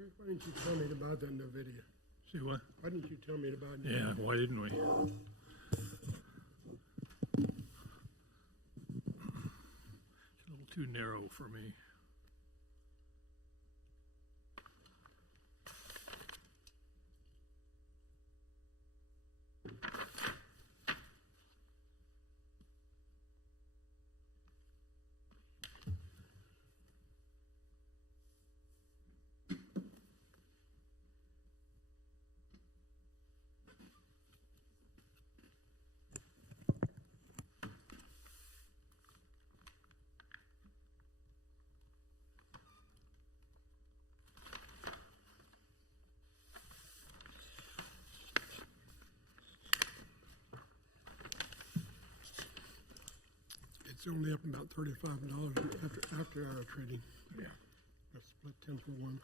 Why didn't you tell me about that in the video? See what? Why didn't you tell me about it? Yeah, why didn't we? It's a little too narrow for me. It's only up about $35 after our trading. Yeah. Let's split 10 for 1.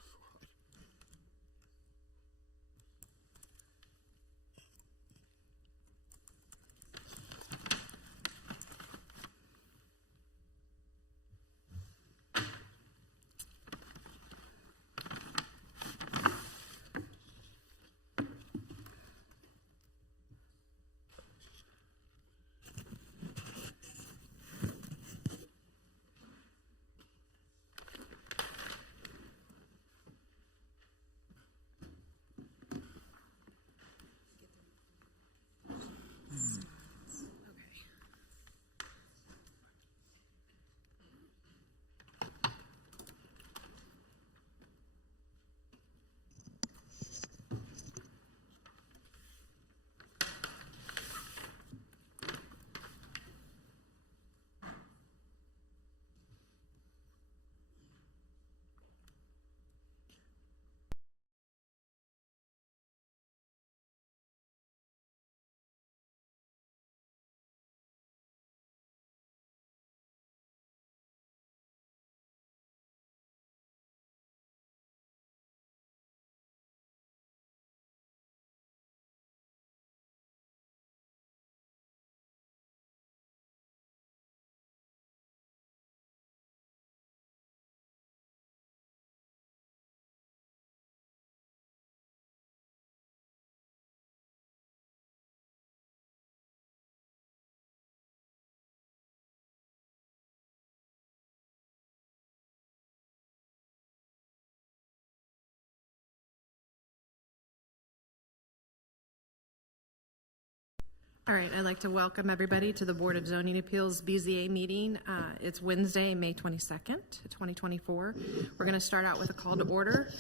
All right, I'd like to welcome everybody to the Board of Zoning Appeals BZA meeting. It's Wednesday, May 22nd, 2024. We're going to start out with a call to order.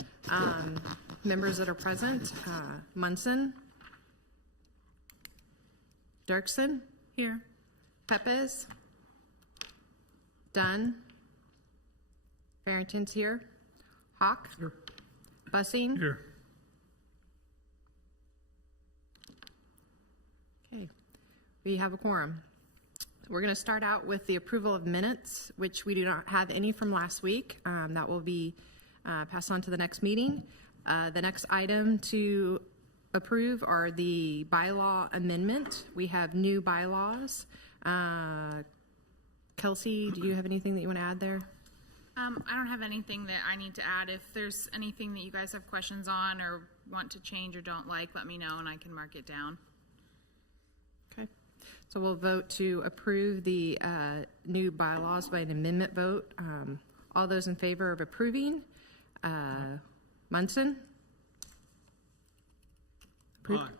Members that are present, Munson, Dirksen, here, Pepes, Dunn, Farrington's here, Hawk, Here. Bussing. Here. Okay, we have a quorum. We're going to start out with the approval of minutes, which we do not have any from last week. That will be passed on to the next meeting. The next item to approve are the bylaw amendment. We have new bylaws. Kelsey, do you have anything that you want to add there? I don't have anything that I need to add. If there's anything that you guys have questions on or want to change or don't like, let me know and I can mark it down. Okay, so we'll vote to approve the new bylaws by an amendment vote. All those in favor of approving? Munson? Approved?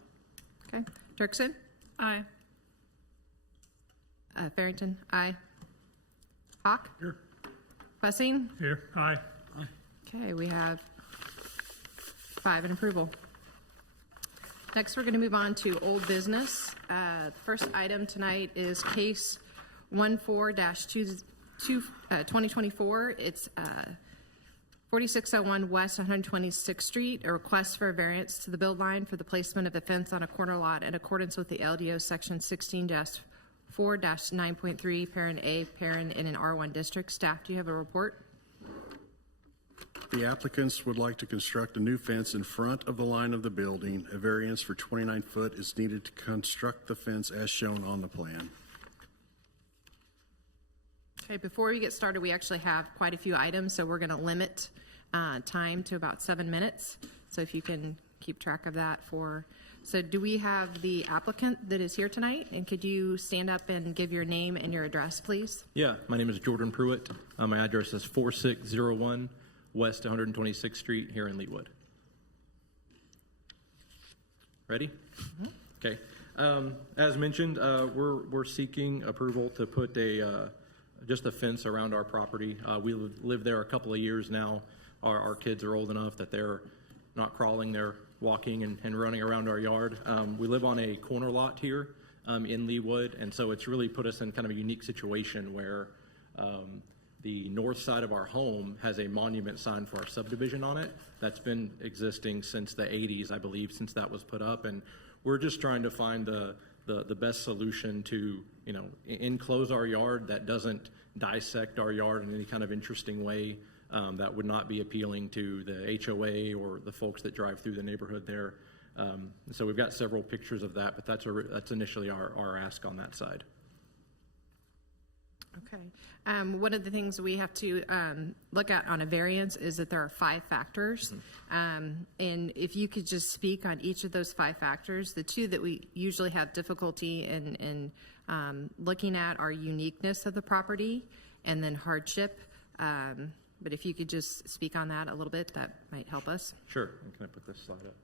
Okay. Dirksen? Aye. Farrington? Aye. Hawk? Here. Bussing? Here. Aye. Okay, we have 5 in approval. Next, we're going to move on to old business. The first item tonight is case 14-2024. It's 4601 West 126th Street, a request for a variance to the build line for the placement of a fence on a corner lot in accordance with the LDO section 16-4-9.3, parent A, parent in an R1 district. Staff, do you have a report? The applicants would like to construct a new fence in front of the line of the building. A variance for 29 foot is needed to construct the fence as shown on the plan. Okay, before we get started, we actually have quite a few items, so we're going to limit time to about 7 minutes. So if you can keep track of that so do we have the applicant that is here tonight? And could you stand up and give your name and your address, please? Yeah, my name is Jordan Pruitt. My address is 4601 West 126th Street here in Leawood. Ready? Mm-hmm. Okay. As mentioned, we're seeking approval to put just a fence around our property. We live there a couple of years now. Our kids are old enough that they're not crawling, they're walking and running around our yard. We live on a corner lot here in Leawood, and so it's really put us in kind of a unique situation where the north side of our home has a monument sign for our subdivision on it. That's been existing since the 80s, I believe, since that was put up, and we're just trying to find the best solution to, enclose our yard that doesn't dissect our yard in any kind of interesting way. That would not be appealing to the HOA or the folks that drive through the neighborhood there. So we've got several pictures of that, but that's initially our ask on that side. Okay. One of the things we have to look at on a variance is that there are 5 factors. Mm-hmm. And if you could just speak on each of those 5 factors, the 2 that we usually have difficulty in looking at are uniqueness of the property and then hardship. But if you could just speak on that a little bit, that might help us. Sure. And can I put this slide up?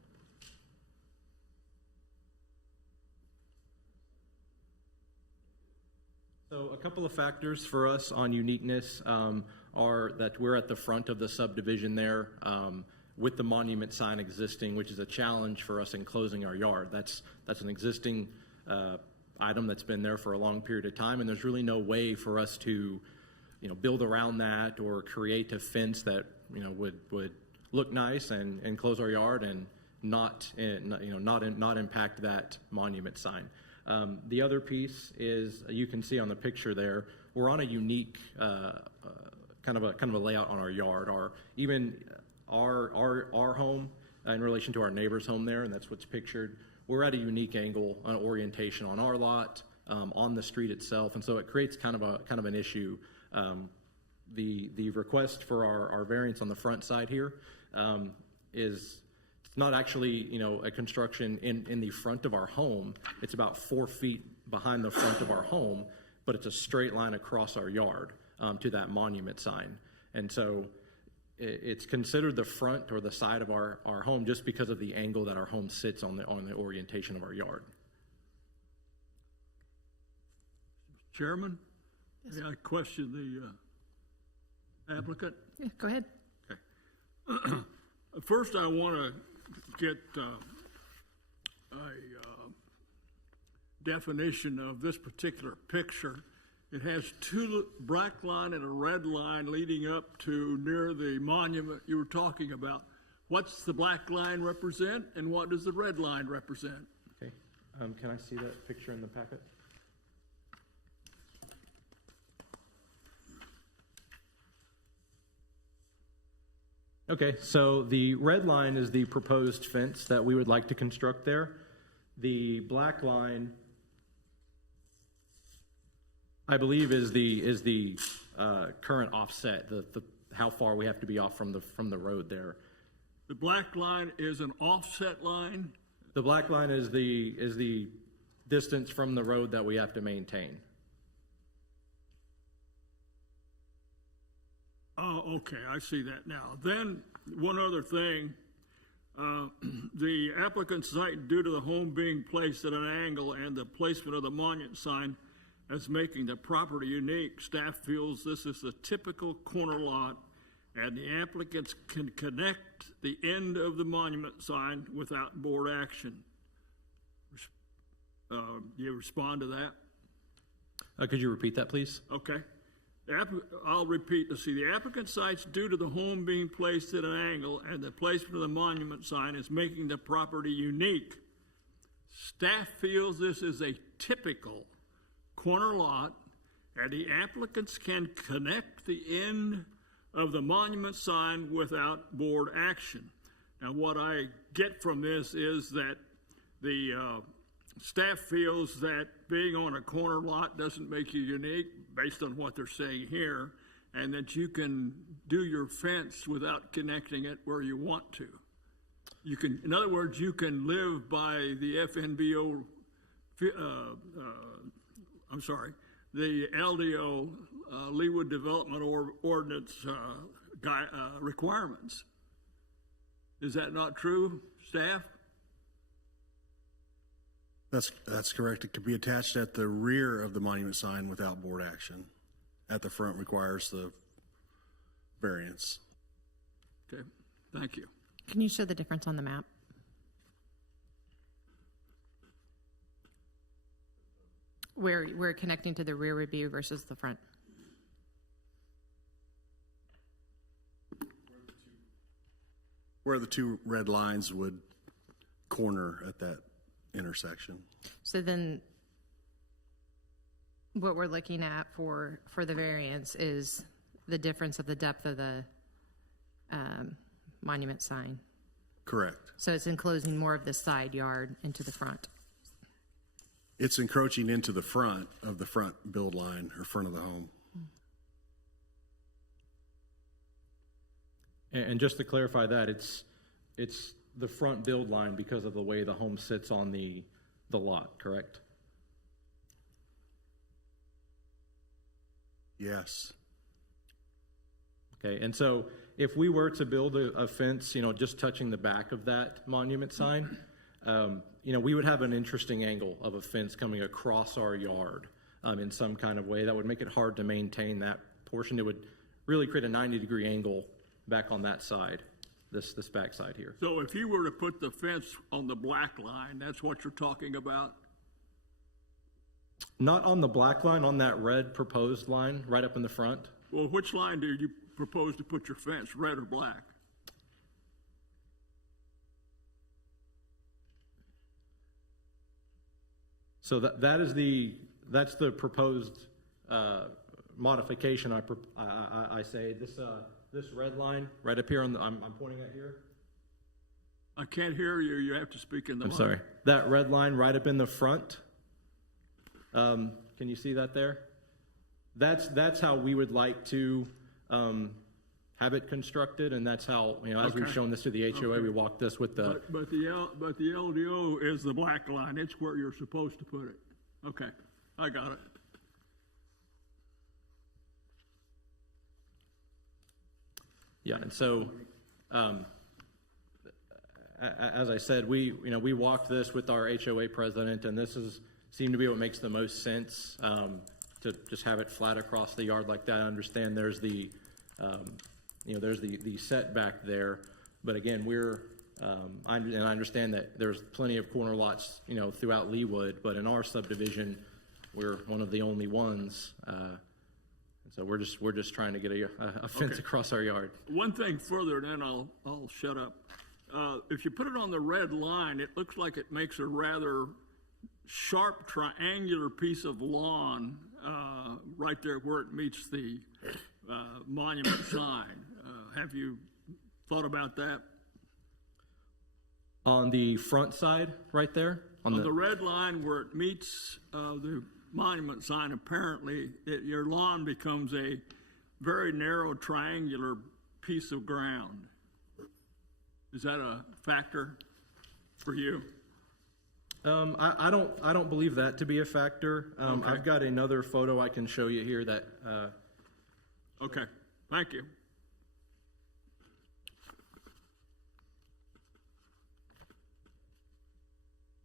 So a couple of factors for us on uniqueness are that we're at the front of the subdivision there with the monument sign existing, which is a challenge for us enclosing our yard. That's an existing item that's been there for a long period of time, and there's really no way for us to build around that or create a fence that would look nice and enclose our yard and not impact that monument sign. The other piece is, you can see on the picture there, we're on a unique kind of a layout on our yard. Our home in relation to our neighbor's home there, and that's what's pictured. We're at a unique angle on orientation on our lot, on the street itself, and so it creates kind of an issue. The request for our variance on the front side here is it's not actually a construction in the front of our home. It's about 4 feet behind the front of our home, but it's a straight line across our yard to that monument sign. And so it's considered the front or the side of our home just because of the angle that our home sits on the orientation of our yard. Chairman, may I question the applicant? Yeah, go ahead. Okay. First, I want to get a definition of this particular picture. It has 2 black line and a red line leading up to near the monument you were talking about. What's the black line represent, and what does the red line represent? Okay. Can I see that picture in the packet? Okay, so the red line is the proposed fence that we would like to construct there. The black line, I believe, is the current offset, the how far we have to be off from the road there. The black line is an offset line? The black line is the distance from the road that we have to maintain. Oh, okay, I see that now. Then, one other thing, the applicant's site, due to the home being placed at an angle and the placement of the monument sign as making the property unique, staff feels this is the typical corner lot, and the applicants can connect the end of the monument sign without board action. You respond to that? Could you repeat that, please? Okay. I'll repeat. The applicant cites due to the home being placed at an angle and the placement of the monument sign is making the property unique. Staff feels this is a typical corner lot, and the applicants can connect the end of the monument sign without board action. Now, what I get from this is that the staff feels that being on a corner lot doesn't make you unique, based on what they're saying here, and that you can do your fence without connecting it where you want to. You can, in other words, you can live by the FNBO, the LDO, Leawood Development Ordinance requirements. Is that not true, staff? That's correct. It could be attached at the rear of the monument sign without board action. At the front requires the variance. Okay, thank you. Can you show the difference on the map? Where we're connecting to the rear review versus the front? Where the two red lines would corner at that intersection. So then what we're looking at for the variance is the difference of the depth of the monument sign. Correct. So it's enclosing more of the side yard into the front. It's encroaching into the front of the front build line or front of the home. And just to clarify that, it's the front build line because of the way the home sits on the lot, correct? Yes. Okay, and so if we were to build a fence, just touching the back of that monument sign, we would have an interesting angle of a fence coming across our yard in some kind of way that would make it hard to maintain that portion. It would really create a 90-degree angle back on that side, this back side here. So if you were to put the fence on the black line, that's what you're talking about? Not on the black line, on that red proposed line right up in the front. Well, which line do you propose to put your fence, red or black? So that's the proposed modification. I say this red line right up here I'm pointing at here. I can't hear you. You have to speak in the mic. I'm sorry. That red line right up in the front. Can you see that there? That's how we would like to have it constructed, and that's how as we've shown this to the HOA, we walked this with the. But the LDO is the black line. It's where you're supposed to put it. Okay, I got it. Yeah, and so, as I said, we walked this with our HOA president, and this seemed to be what makes the most sense, to just have it flat across the yard like that. I understand there's the setback there, but again, I understand that there's plenty of corner lots, throughout Leawood, but in our subdivision, we're one of the only ones. So we're just trying to get a fence across our yard. One thing further, then I'll shut up. If you put it on the red line, it looks like it makes a rather sharp triangular piece of lawn right there where it meets the monument sign. Have you thought about that? On the front side, right there? On the red line where it meets the monument sign, apparently your lawn becomes a very narrow triangular piece of ground. Is that a factor for you? I don't believe that to be a factor. Okay. I've got another photo I can show you here that. Okay, thank you.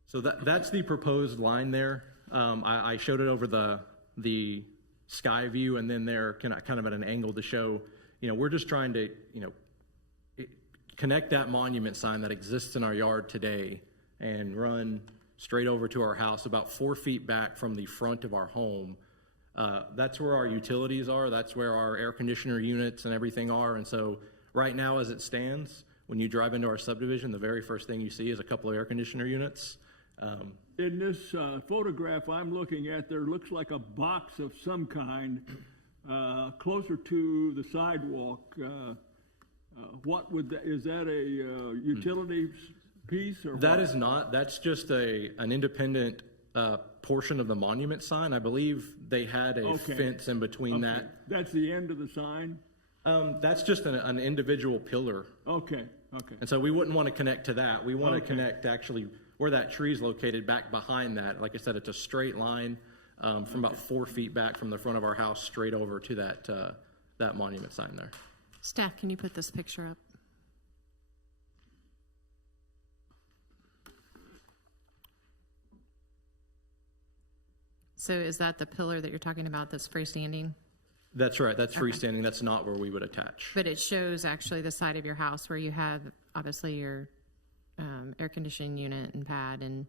So that's the proposed line there. I showed it over the sky view, and then there kind of at an angle to show, we're just trying to, connect that monument sign that exists in our yard today and run straight over to our house about 4 feet back from the front of our home. That's where our utilities are. That's where our air conditioner units and everything are. And so right now, as it stands, when you drive into our subdivision, the very first thing you see is a couple of air conditioner units. In this photograph I'm looking at, there looks like a box of some kind closer to the sidewalk. What would that, is that a utility piece or That what? is not. That's just an independent portion of the monument sign. I believe they had a Okay. fence in between Okay. That's the end of the sign? that. That's just an individual pillar. Okay, okay. And so we wouldn't want to connect to that. We want to Okay. connect actually where that tree is located back behind that. Like I said, it's a straight line from about 4 feet back from the front of our house straight over to that monument sign there. Staff, can you put this picture up? So is that the pillar that you're talking about that's freestanding? That's right. That's freestanding. That's not where we would attach. But it shows actually the side of your house where you have obviously your air conditioning unit and pad, and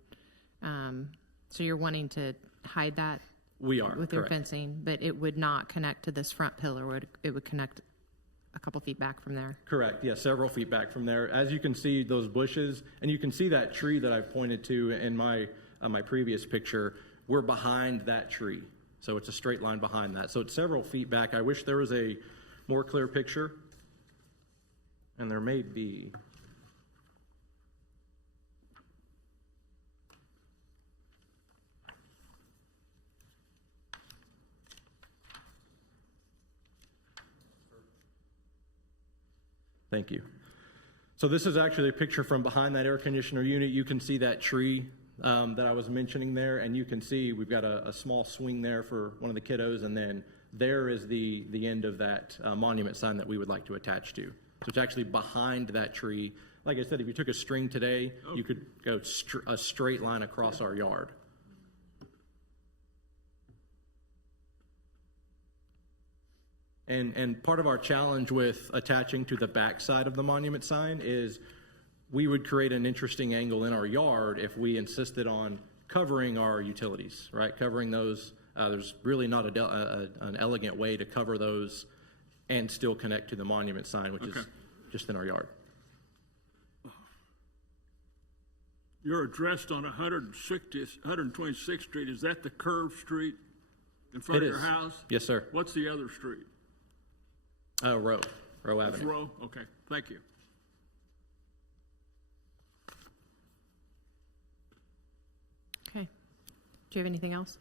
so you're wanting to hide that We are, with your correct. fencing, but it would not connect to this front pillar. It would connect a couple feet back from there. Correct. Yeah, several feet back from there. As you can see, those bushes, and you can see that tree that I pointed to in my previous picture. We're behind that tree, so it's a straight line behind that. So it's several feet back. I wish there was a more clear picture, and there may be. Thank you. So this is actually a picture from behind that air conditioner unit. You can see that tree that I was mentioning there, and you can see we've got a small swing there for one of the kiddos, and then there is the end of that monument sign that we would like to attach to. So it's actually behind that tree. Like I said, if you took a string today, you could go a straight line across our yard. And part of our challenge with attaching to the back side of the monument sign is we would create an interesting angle in our yard if we insisted on covering our utilities, right? Covering those. There's really not an elegant way to cover those and still connect to the monument sign, which is just in our yard. You're addressed on 126th Street. Is that the curved street in front It of your is. house? Yes, sir. What's the other street? Row That's Avenue. Row? Okay, thank you. Okay. Do you have anything else?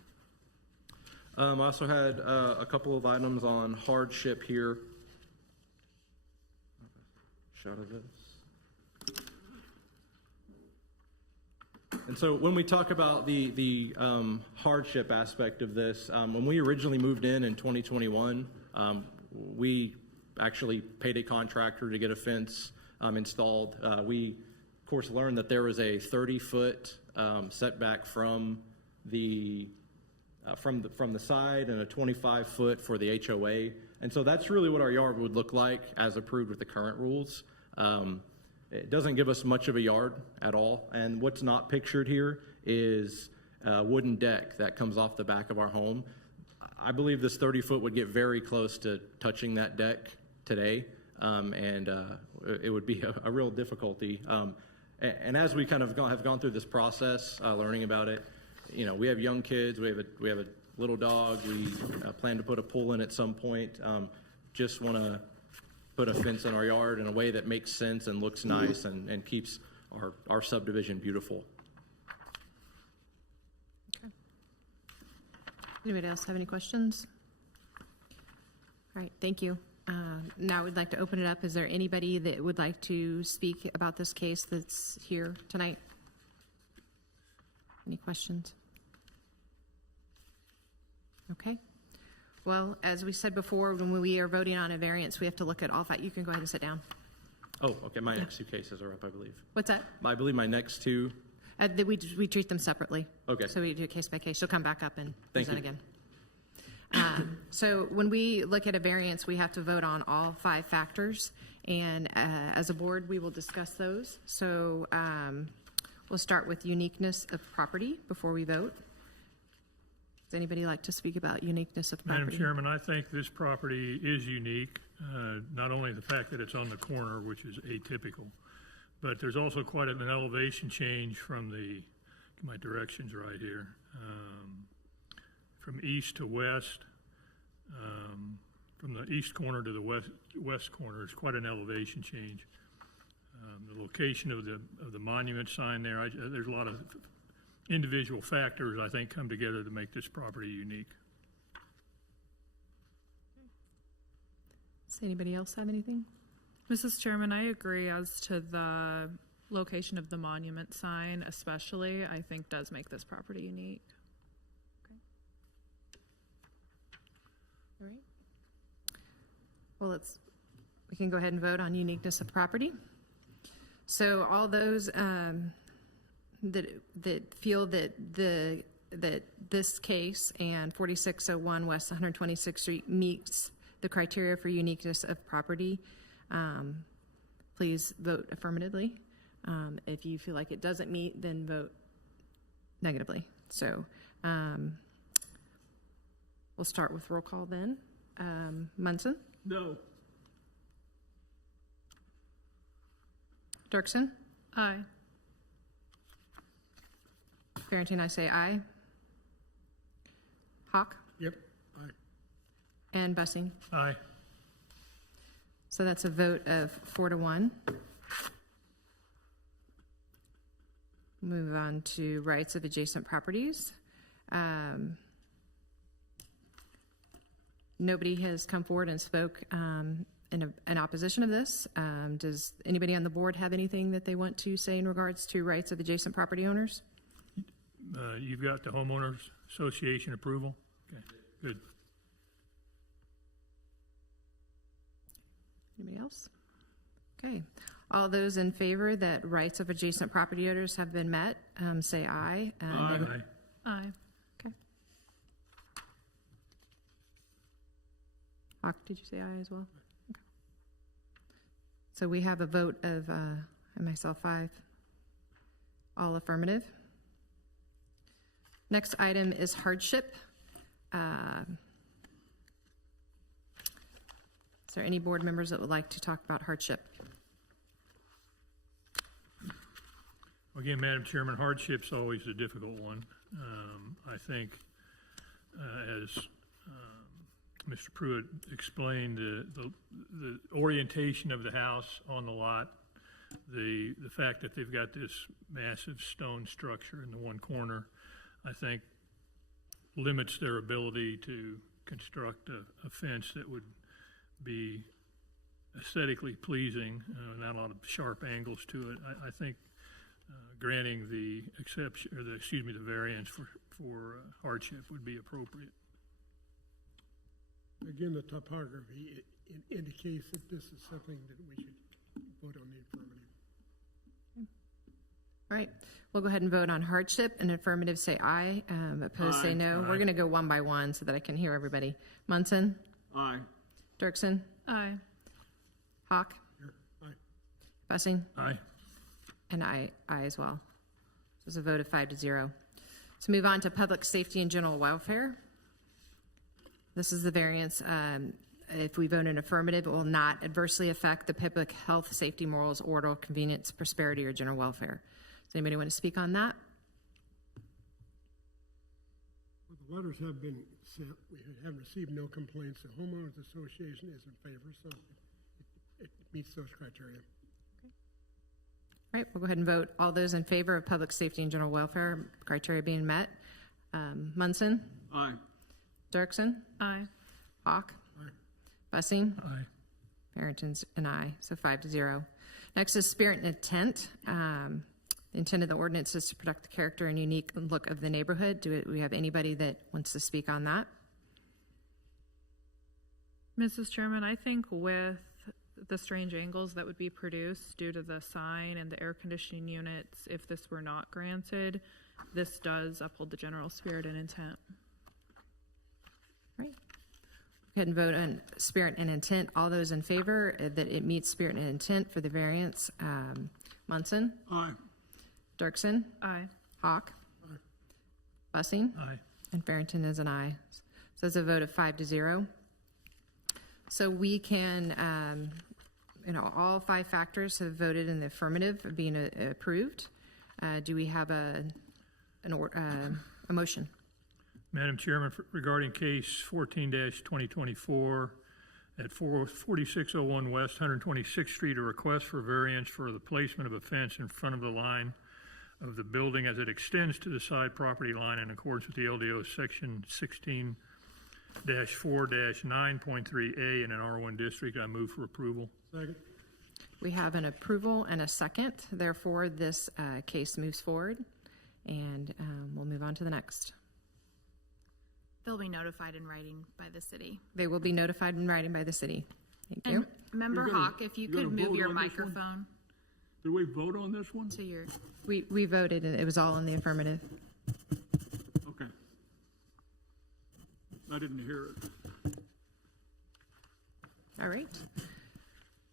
I also had a couple of items on hardship here. Shot of this. And so when we talk about the hardship aspect of this, when we originally moved in 2021, we actually paid a contractor to get a fence installed. We, of course, learned that there was a 30-foot setback from the side and a 25-foot for the HOA. And so that's really what our yard would look like as approved with the current rules. It doesn't give us much of a yard at all. And what's not pictured here is a wooden deck that comes off the back of our home. I believe this 30-foot would get very close to touching that deck today, and it would be a real difficulty. And as we kind of have gone through this process, learning about it, you know, we have young kids, we have a little dog, we plan to put a pool in at some point. Just want to put a fence in our yard in a way that makes sense and looks nice and keeps our subdivision beautiful. Anybody else have any questions? All right, thank you. Now we'd like to open it up. Is there anybody that would like to speak about this case that's here tonight? Any questions? Okay. Well, as we said before, when we are voting on a variance, we have to look at all five. You can go ahead and sit down. Oh, okay, my next two cases are up, I believe. What's that? I believe my next two. We treat them separately. Okay. So we do case by case. She'll come back up and Thank present you. again. So when we look at a variance, we have to vote on all 5 factors. And as a board, we will discuss those. So we'll start with uniqueness of property before we vote. Does anybody like to speak about uniqueness of property? Madam Chairman, I think this property is unique, not only the fact that it's on the corner, which is atypical, but there's also quite an elevation change from get my directions right here, from east to west, from the east corner to the west corner is quite an elevation change. The location of the monument sign there, there's a lot of individual factors, I think, come together to make this property unique. Does anybody else have anything? Mrs. Chairman, I agree as to the location of the monument sign especially, I think does make this property unique. All right. Well, we can go ahead and vote on uniqueness of property. So all those that feel that this case and 4601 West 126th Street meets the criteria for uniqueness of property, please vote affirmatively. If you feel like it doesn't meet, then vote negatively. So we'll start with roll call then. Munson? No. Dirksen? Aye. Barrington, I say aye. Hawk? Yep. Aye. And Bussing? Aye. So that's a vote of 4-1. Move on to rights of adjacent properties. Nobody has come forward and spoke in opposition of this. Does anybody on the board have anything that they want to say in regards to rights of adjacent property owners? You've got the homeowners association approval? Okay, good. Anybody else? Okay. All those in favor that rights of adjacent property owners have been met, say aye. Aye. Aye. Okay. Hawk, did you say aye as well? Okay. So we have a vote of, and myself 5, all affirmative. Next item is hardship. Is there any board members that would like to talk about hardship? Again, Madam Chairman, hardship's always a difficult one. I think, as Mr. Pruitt explained, the orientation of the house on the lot, the fact that they've got this massive stone structure in the one corner, I think limits their ability to construct a fence that would be aesthetically pleasing, not a lot of sharp angles to it. I think granting the exception, or the variance for hardship would be appropriate. Again, the topography indicates that this is something that we should vote on the affirmative. All right, we'll go ahead and vote on hardship. And affirmative, say aye. Opposed, say no. We're going to go one by one so that I can hear everybody. Munson? Aye. Dirksen? Aye. Hawk? Aye. Bussing? Aye. And I as well. So it's a vote of 5-0. Let's move on to public safety and general welfare. This is the variance. If we vote in affirmative, it will not adversely affect the public health, safety, morals, order, convenience, prosperity, or general welfare. Does anybody want to speak on that? Well, the letters have been sent. We have received no complaints. The homeowners association is in favor, so it meets those criteria. All right, we'll go ahead and vote. All those in favor of public safety and general welfare criteria being met. Munson? Aye. Dirksen? Aye. Hawk? Aye. Bussing? Aye. Barrington's an aye, so 5-0. Next is spirit and intent. The intent of the ordinance is to protect the character and unique look of the neighborhood. Do we have anybody that wants to speak on that? Mrs. Chairman, I think with the strange angles that would be produced due to the sign and the air conditioning units, if this were not granted, this does uphold the general spirit and intent. Right. Go ahead and vote on spirit and intent. All those in favor that it meets spirit and intent for the variance. Munson? Aye. Dirksen? Aye. Hawk? Aye. Bussing? Aye. And Barrington is an aye. So it's a vote of 5-0. So we can, all 5 factors have voted in the affirmative of being approved. Do we have a motion? Madam Chairman, regarding case 14-2024 at 4601 West 126th Street, a request for variance for the placement of a fence in front of the line of the building as it extends to the side property line in accordance with the LDO section 16-4-9.3A in an R1 district. I move for approval. Second. We have an approval and a second. Therefore, this case moves forward, and we'll move on to the next. They'll be notified in writing by the city. They will be notified in writing by the city. Thank you. And Member You're gonna- Hawk, if you you're could gonna move vote your on this one? microphone Did we vote on this one? to your, We voted, and it was all in the affirmative. Okay. I didn't hear it. All right.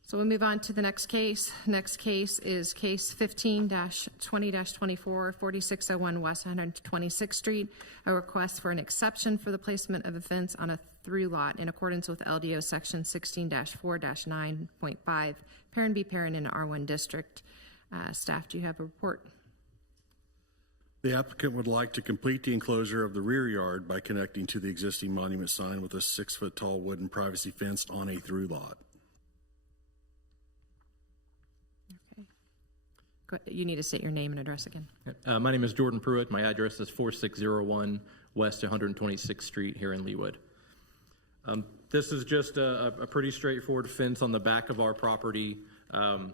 So we'll move on to the next case. Next case is case 15-20-24, 4601 West 126th Street, a request for an exception for the placement of a fence on a through lot in accordance with LDO section 16-4-9.5, parent be parent in R1 district. Staff, do you have a report? The applicant would like to complete the enclosure of the rear yard by connecting to the existing monument sign with a 6-foot-tall wooden privacy fence on a through lot. You need to state your name and address again. My name is Jordan Pruitt. My address is 4601 West 126th Street here in Leawood. This is just a pretty straightforward fence on the back of our property. As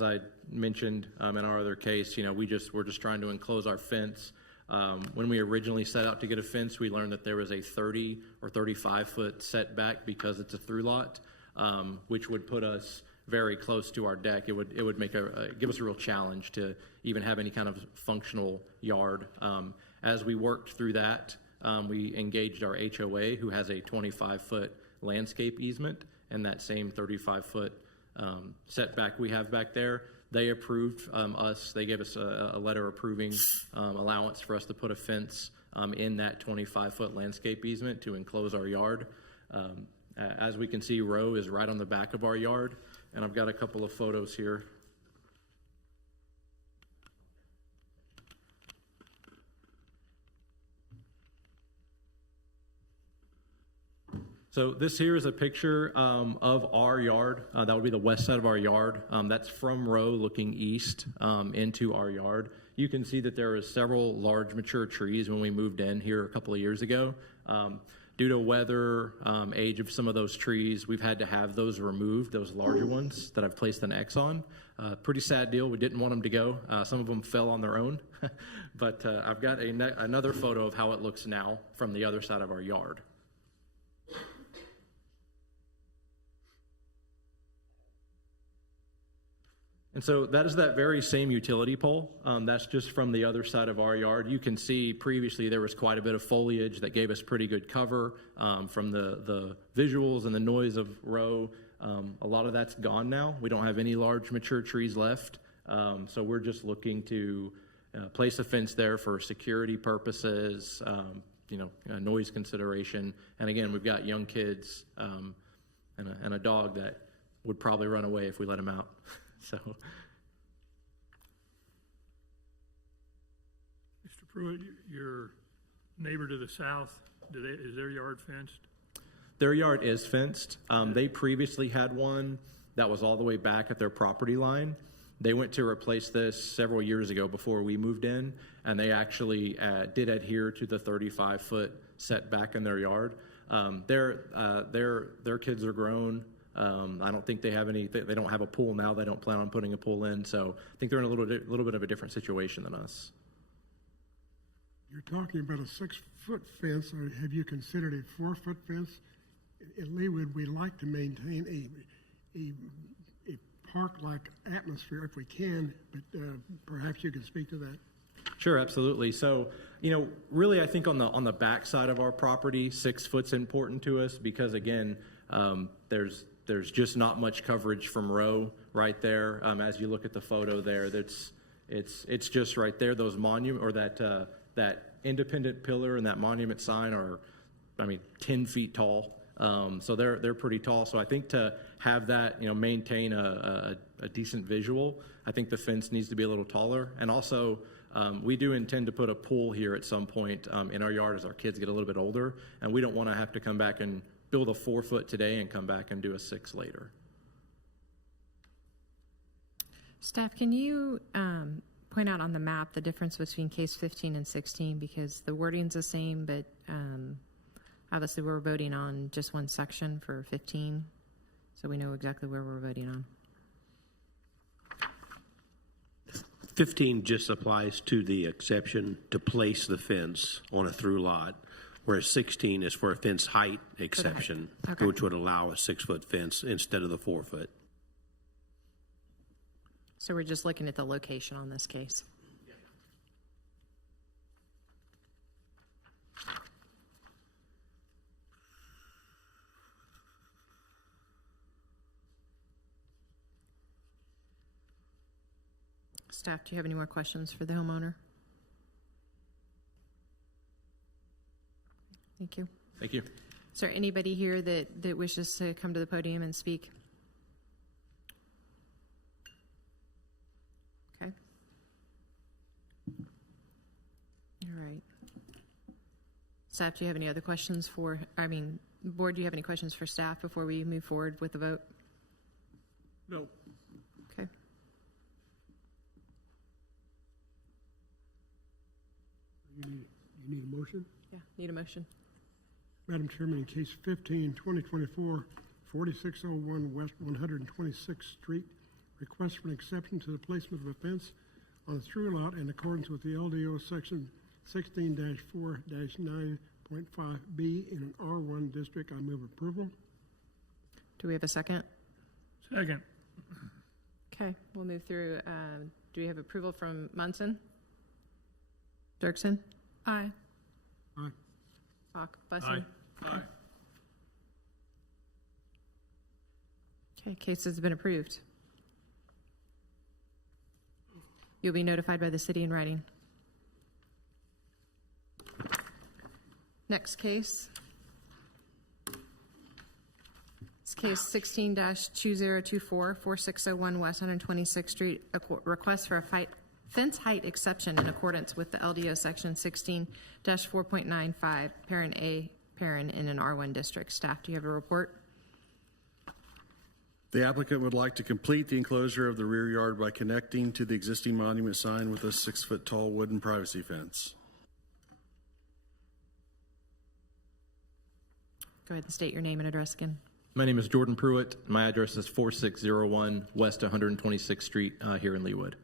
I mentioned in our other case, we're just trying to enclose our fence. When we originally set out to get a fence, we learned that there was a 30 or 35 foot setback because it's a through lot, which would put us very close to our deck. It would give us a real challenge to even have any kind of functional yard. As we worked through that, we engaged our HOA, who has a 25-foot landscape easement, and that same 35-foot setback we have back there. They approved us. They gave us a letter approving allowance for us to put a fence in that 25-foot landscape easement to enclose our yard. As we can see, Row is right on the back of our yard, and I've got a couple of photos here. So this here is a picture of our yard. That would be the west side of our yard. That's from Row looking east into our yard. You can see that there are several large mature trees when we moved in here a couple of years ago. Due to weather, age of some of those trees, we've had to have those removed, those larger ones that I've placed an X on. Pretty sad deal. We didn't want them to go. Some of them fell on their own. But I've got another photo of how it looks now from the other side of our yard. And so that is that very same utility pole. That's just from the other side of our yard. You can see previously there was quite a bit of foliage that gave us pretty good cover from the visuals and the noise of Row. A lot of that's gone now. We don't have any large mature trees left. So we're just looking to place a fence there for security purposes, noise consideration. And again, we've got young kids and a dog that would probably run away if we let him out. So, Mr. Pruitt, your neighbor to the south, is their yard fenced? Their yard is fenced. They previously had one that was all the way back at their property line. They went to replace this several years ago before we moved in, and they actually did adhere to the 35-foot setback in their yard. Their kids are grown. I don't think they have they don't have a pool now. They don't plan on putting a pool in. So I think they're in a little bit of a different situation than us. You're talking about a 6-foot fence, or have you considered a 4-foot fence? In Leawood, we like to maintain a park-like atmosphere if we can, but perhaps you can speak to that. Sure, absolutely. So, really, I think on the back side of our property, 6 foot's important to us because, again, there's just not much coverage from Row right there. As you look at the photo there, it's just right there. Those monument or that independent pillar and that monument sign are, 10 feet tall. So they're pretty tall. So I think to have that, maintain a decent visual, I think the fence needs to be a little taller. And also, we do intend to put a pool here at some point in our yard as our kids get a little bit older, and we don't want to have to come back and build a 4-foot today and come back and do a 6 later. Staff, can you point out on the map the difference between case 15 and 16? Because the wording's the same, but obviously we're voting on just one section for 15, so we know exactly where we're voting on. 15 just applies to the exception to place the fence on a through lot, whereas 16 is for a fence height exception, Okay. which would allow a 6-foot fence instead of the 4-foot. So we're just looking at the location on this case. Staff, do you have any more questions for the homeowner? Thank you. Thank you. Is there anybody here that wishes to come to the podium and speak? Okay. All right. Staff, do you have any other questions board, do you have any questions for staff before we move forward with the vote? No. Okay. You need a motion? Yeah, need a motion. Madam Chairman, in case 15, 2024, 4601 West 126th Street, request for an exception to the placement of a fence on a through lot in accordance with the LDO section 16-4-9.5B in an R1 district. I move approval. Do we have a second? Second. Okay, we'll move through. Do we have approval from Munson? Dirksen? Aye. Aye. Bach? Bussing? Aye. Okay, case has been approved. You'll be notified by the city in writing. Next case. It's case 16-2024, 4601 West 126th Street, a request for a fence height exception in accordance with the LDO section 16-4.95, parent A, parent in an R1 district. Staff, do you have a report? The applicant would like to complete the enclosure of the rear yard by connecting to the existing monument sign with a 6-foot tall wooden privacy fence. Go ahead and state your name and address again. My name is Jordan Pruitt. My address is 4601 West 126th Street here in Leawood.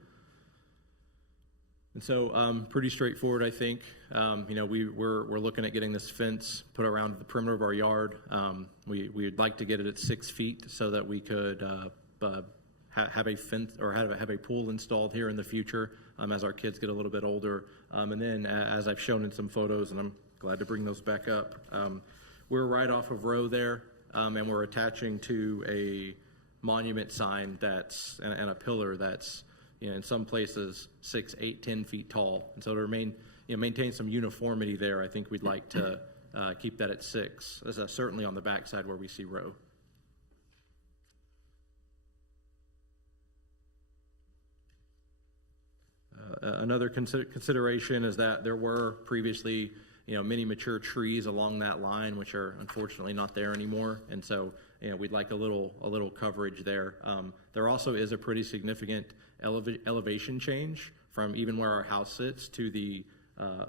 And so pretty straightforward, I think. We're looking at getting this fence put around the perimeter of our yard. We'd like to get it at 6 feet so that we could have a fence or have a pool installed here in the future as our kids get a little bit older. And then as I've shown in some photos, and I'm glad to bring those back up, we're right off of Row there, and we're attaching to a monument sign and a pillar that's, in some places 6, 8, 10 feet tall. And so to maintain some uniformity there, I think we'd like to keep that at 6, certainly on the backside where we see Row. Another consideration is that there were previously many mature trees along that line, which are unfortunately not there anymore. And so, we'd like a little coverage there. There also is a pretty significant elevation change from even where our house sits to the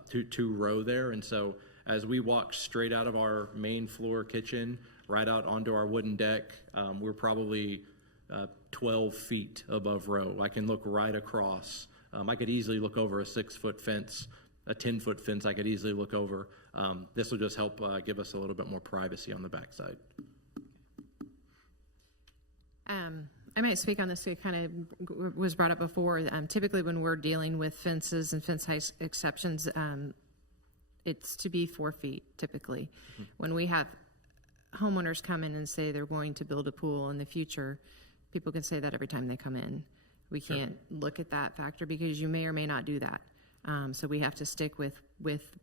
to Row there. And so, as we walk straight out of our main floor kitchen, right out onto our wooden deck, we're probably 12 feet above Row. I can look right across. I could easily look over a 6-foot fence. A 10-foot fence I could easily look over. This will just help give us a little bit more privacy on the backside. I might speak on this. It kind of was brought up before. Typically when we're dealing with fences and fence height exceptions, it's to be 4 feet typically. Mm-hmm. When we have homeowners come in and say they're going to build a pool in the future, people can say that every time they come in. We can't look at that factor because you may or may not do that. So we have to stick with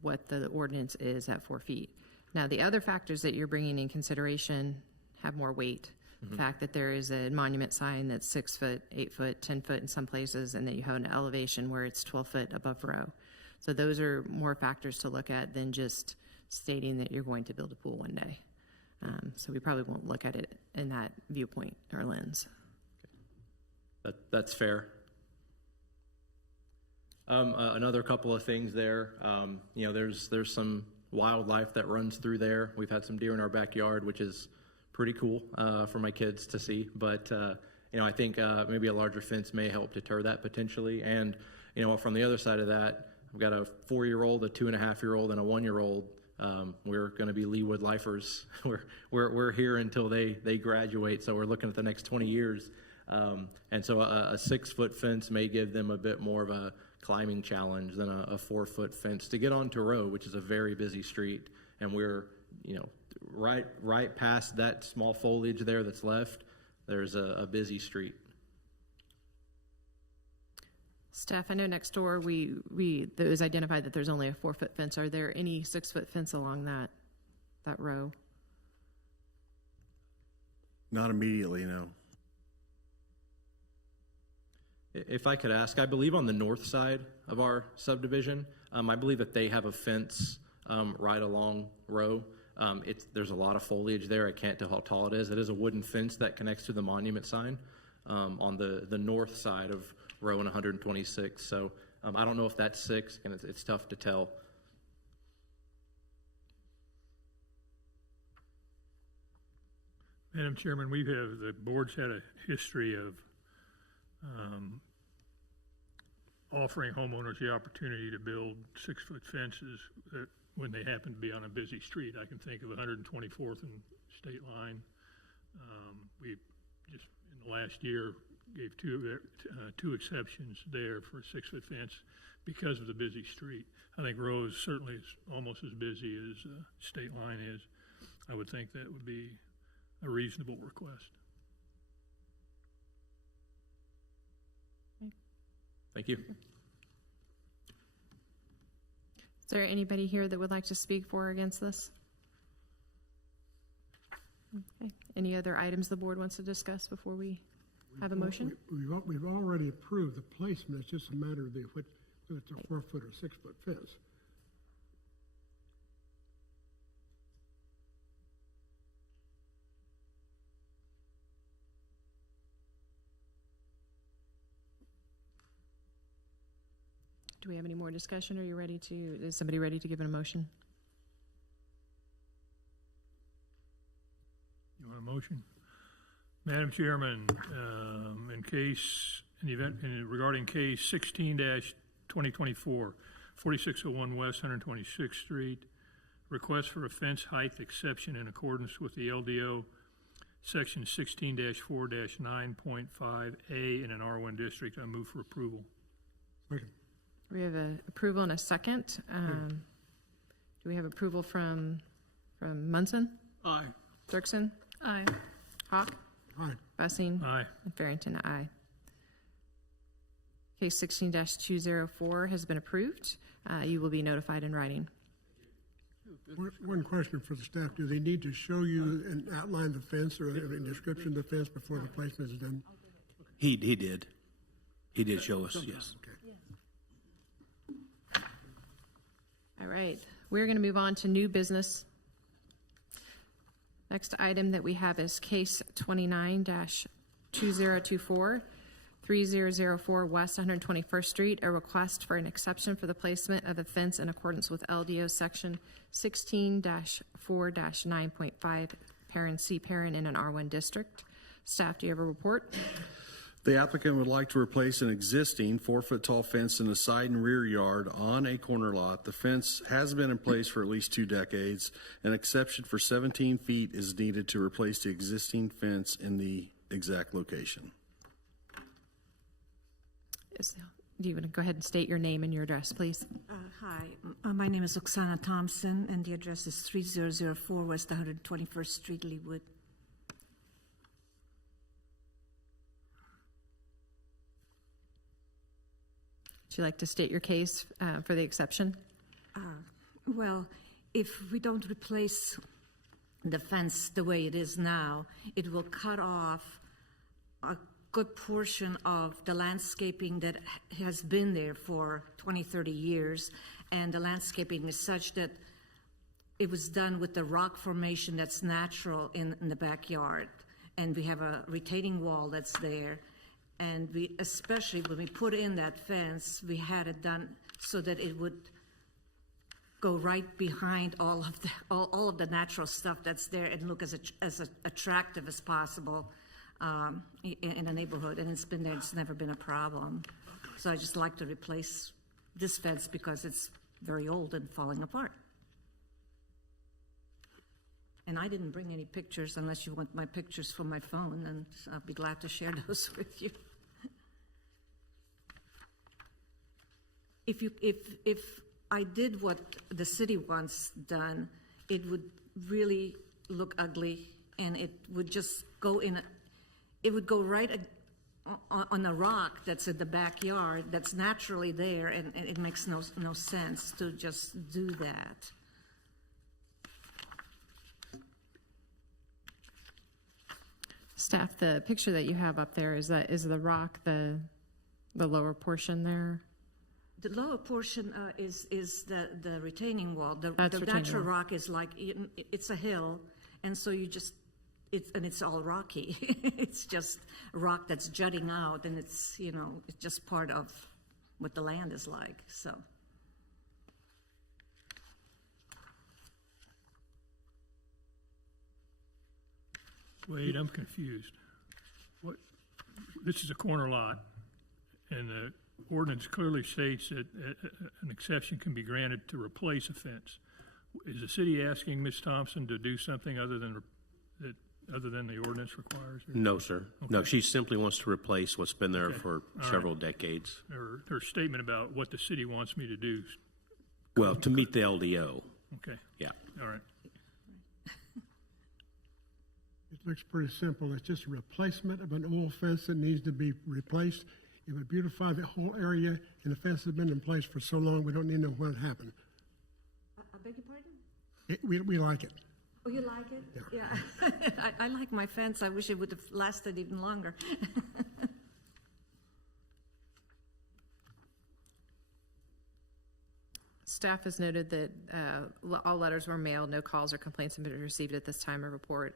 what the ordinance is at 4 feet. Now, the other factors that you're bringing in consideration have more weight. Mm-hmm. The fact that there is a monument sign that's 6 foot, 8 foot, 10 foot in some places, and that you have an elevation where it's 12 foot above Row. So those are more factors to look at than just stating that you're going to build a pool one day. So we probably won't look at it in that viewpoint or lens. That's fair. Another couple of things there, you know, there's some wildlife that runs through there. We've had some deer in our backyard, which is pretty cool for my kids to see. But, you know, I think maybe a larger fence may help deter that potentially. And, you know, from the other side of that, I've got a 4-year-old, a 2.5-year-old, and a 1-year-old. We're going to be Leawood lifers. We're here until they graduate, so we're looking at the next 20 years. And so a 6-foot fence may give them a bit more of a climbing challenge than a 4-foot fence to get onto Row, which is a very busy street. And we're, you know, right past that small foliage there that's left, there's a busy street. Staff, I know next door it was identified that there's only a 4-foot fence. Are there any 6-foot fence along that row? Not immediately, no. If I could ask, I believe on the north side of our subdivision, I believe that they have a fence right along Row. There's a lot of foliage there. I can't tell how tall it is. It is a wooden fence that connects to the monument sign on the north side of Row and 126. So I don't know if that's 6, and it's tough to tell. Madam Chairman, the board's had a history of offering homeowners the opportunity to build 6-foot fences when they happen to be on a busy street. I can think of 124th and State Line. We just in the last year gave two exceptions there for a 6-foot fence because of the busy street. I think Rose certainly is almost as busy as State Line is. I would think that would be a reasonable request. Thank you. Is there anybody here that would like to speak for or against this? Okay. Any other items the board wants to discuss before we have a motion? We've already approved the placement. It's just a matter of whether it's a 4-foot or 6-foot fence. Do we have any more discussion? Are you is somebody ready to give an motion? You want a motion? Madam Chairman, regarding case 16-2024, 4601 West 126th Street, request for a fence height exception in accordance with the LDO section 16-4-9.5A in an R1 district. I move for approval. Second. We have an approval and a second. Do we have approval from Munson? Aye. Dirksen? Aye. Hawk? Aye. Bussing? Aye. And Farrington, aye. Case 16-204 has been approved. You will be notified in writing. One question for the staff. Do they need to show you and outline the fence or a description of the fence before the placement is done? He did. He did show us, yes. Okay. All right, we're going to move on to new business. Next item that we have is case 29-2024, 3004 West 121st Street, a request for an exception for the placement of a fence in accordance with LDO section 16-4-9.5, parent C parent in an R1 district. Staff, do you have a report? The applicant would like to replace an existing 4-foot tall fence in the side and rear yard on a corner lot. The fence has been in place for at least 2 decades. An exception for 17 feet is needed to replace the existing fence in the exact location. Do you want to go ahead and state your name and your address, please? Hi, my name is Oksana Thompson, and the address is 3004 West 121st Street, Leawood. Would you like to state your case for the exception? Well, if we don't replace the fence the way it is now, it will cut off a good portion of the landscaping that has been there for 20, 30 years. And the landscaping is such that it was done with the rock formation that's natural in the backyard. And we have a retaining wall that's there. And we, especially when we put in that fence, we had it done so that it would go right behind all of the natural stuff that's there and look as attractive as possible in the neighborhood. And it's been there, it's never been a problem. So I just like to replace this fence because it's very old and falling apart. And I didn't bring any pictures unless you want my pictures from my phone, and I'll be glad to share those with you. If I did what the city wants done, it would really look ugly, and it would just go it would go right on a rock that's in the backyard that's naturally there, and it makes no sense to just do that. Staff, the picture that you have up there, is the rock the lower portion there? The lower portion is the retaining wall. The Retaining natural wall. rock is like, it's a hill, and so you just, it's all rocky. It's just rock that's jutting out, and it's just part of what the land is like, so. Wade, I'm confused. This is a corner lot, and the ordinance clearly states that an exception can be granted to replace a fence. Is the city asking Ms. Thompson to do something other than the ordinance requires? No, sir. No, she simply wants to replace what's been there for several decades. Her statement about what the city wants me to do. Well, to meet the LDO. Okay, Yeah. all right. It looks pretty simple. It's just a replacement of an old fence that needs to be replaced. It would beautify the whole area, and the fence has been in place for so long, we don't need to know what happened. I beg your pardon? We like it. Oh, you like it? Yeah. I like my fence. I wish it would have lasted even longer. Staff has noted that all letters were mailed, no calls or complaints have been received at this time of report.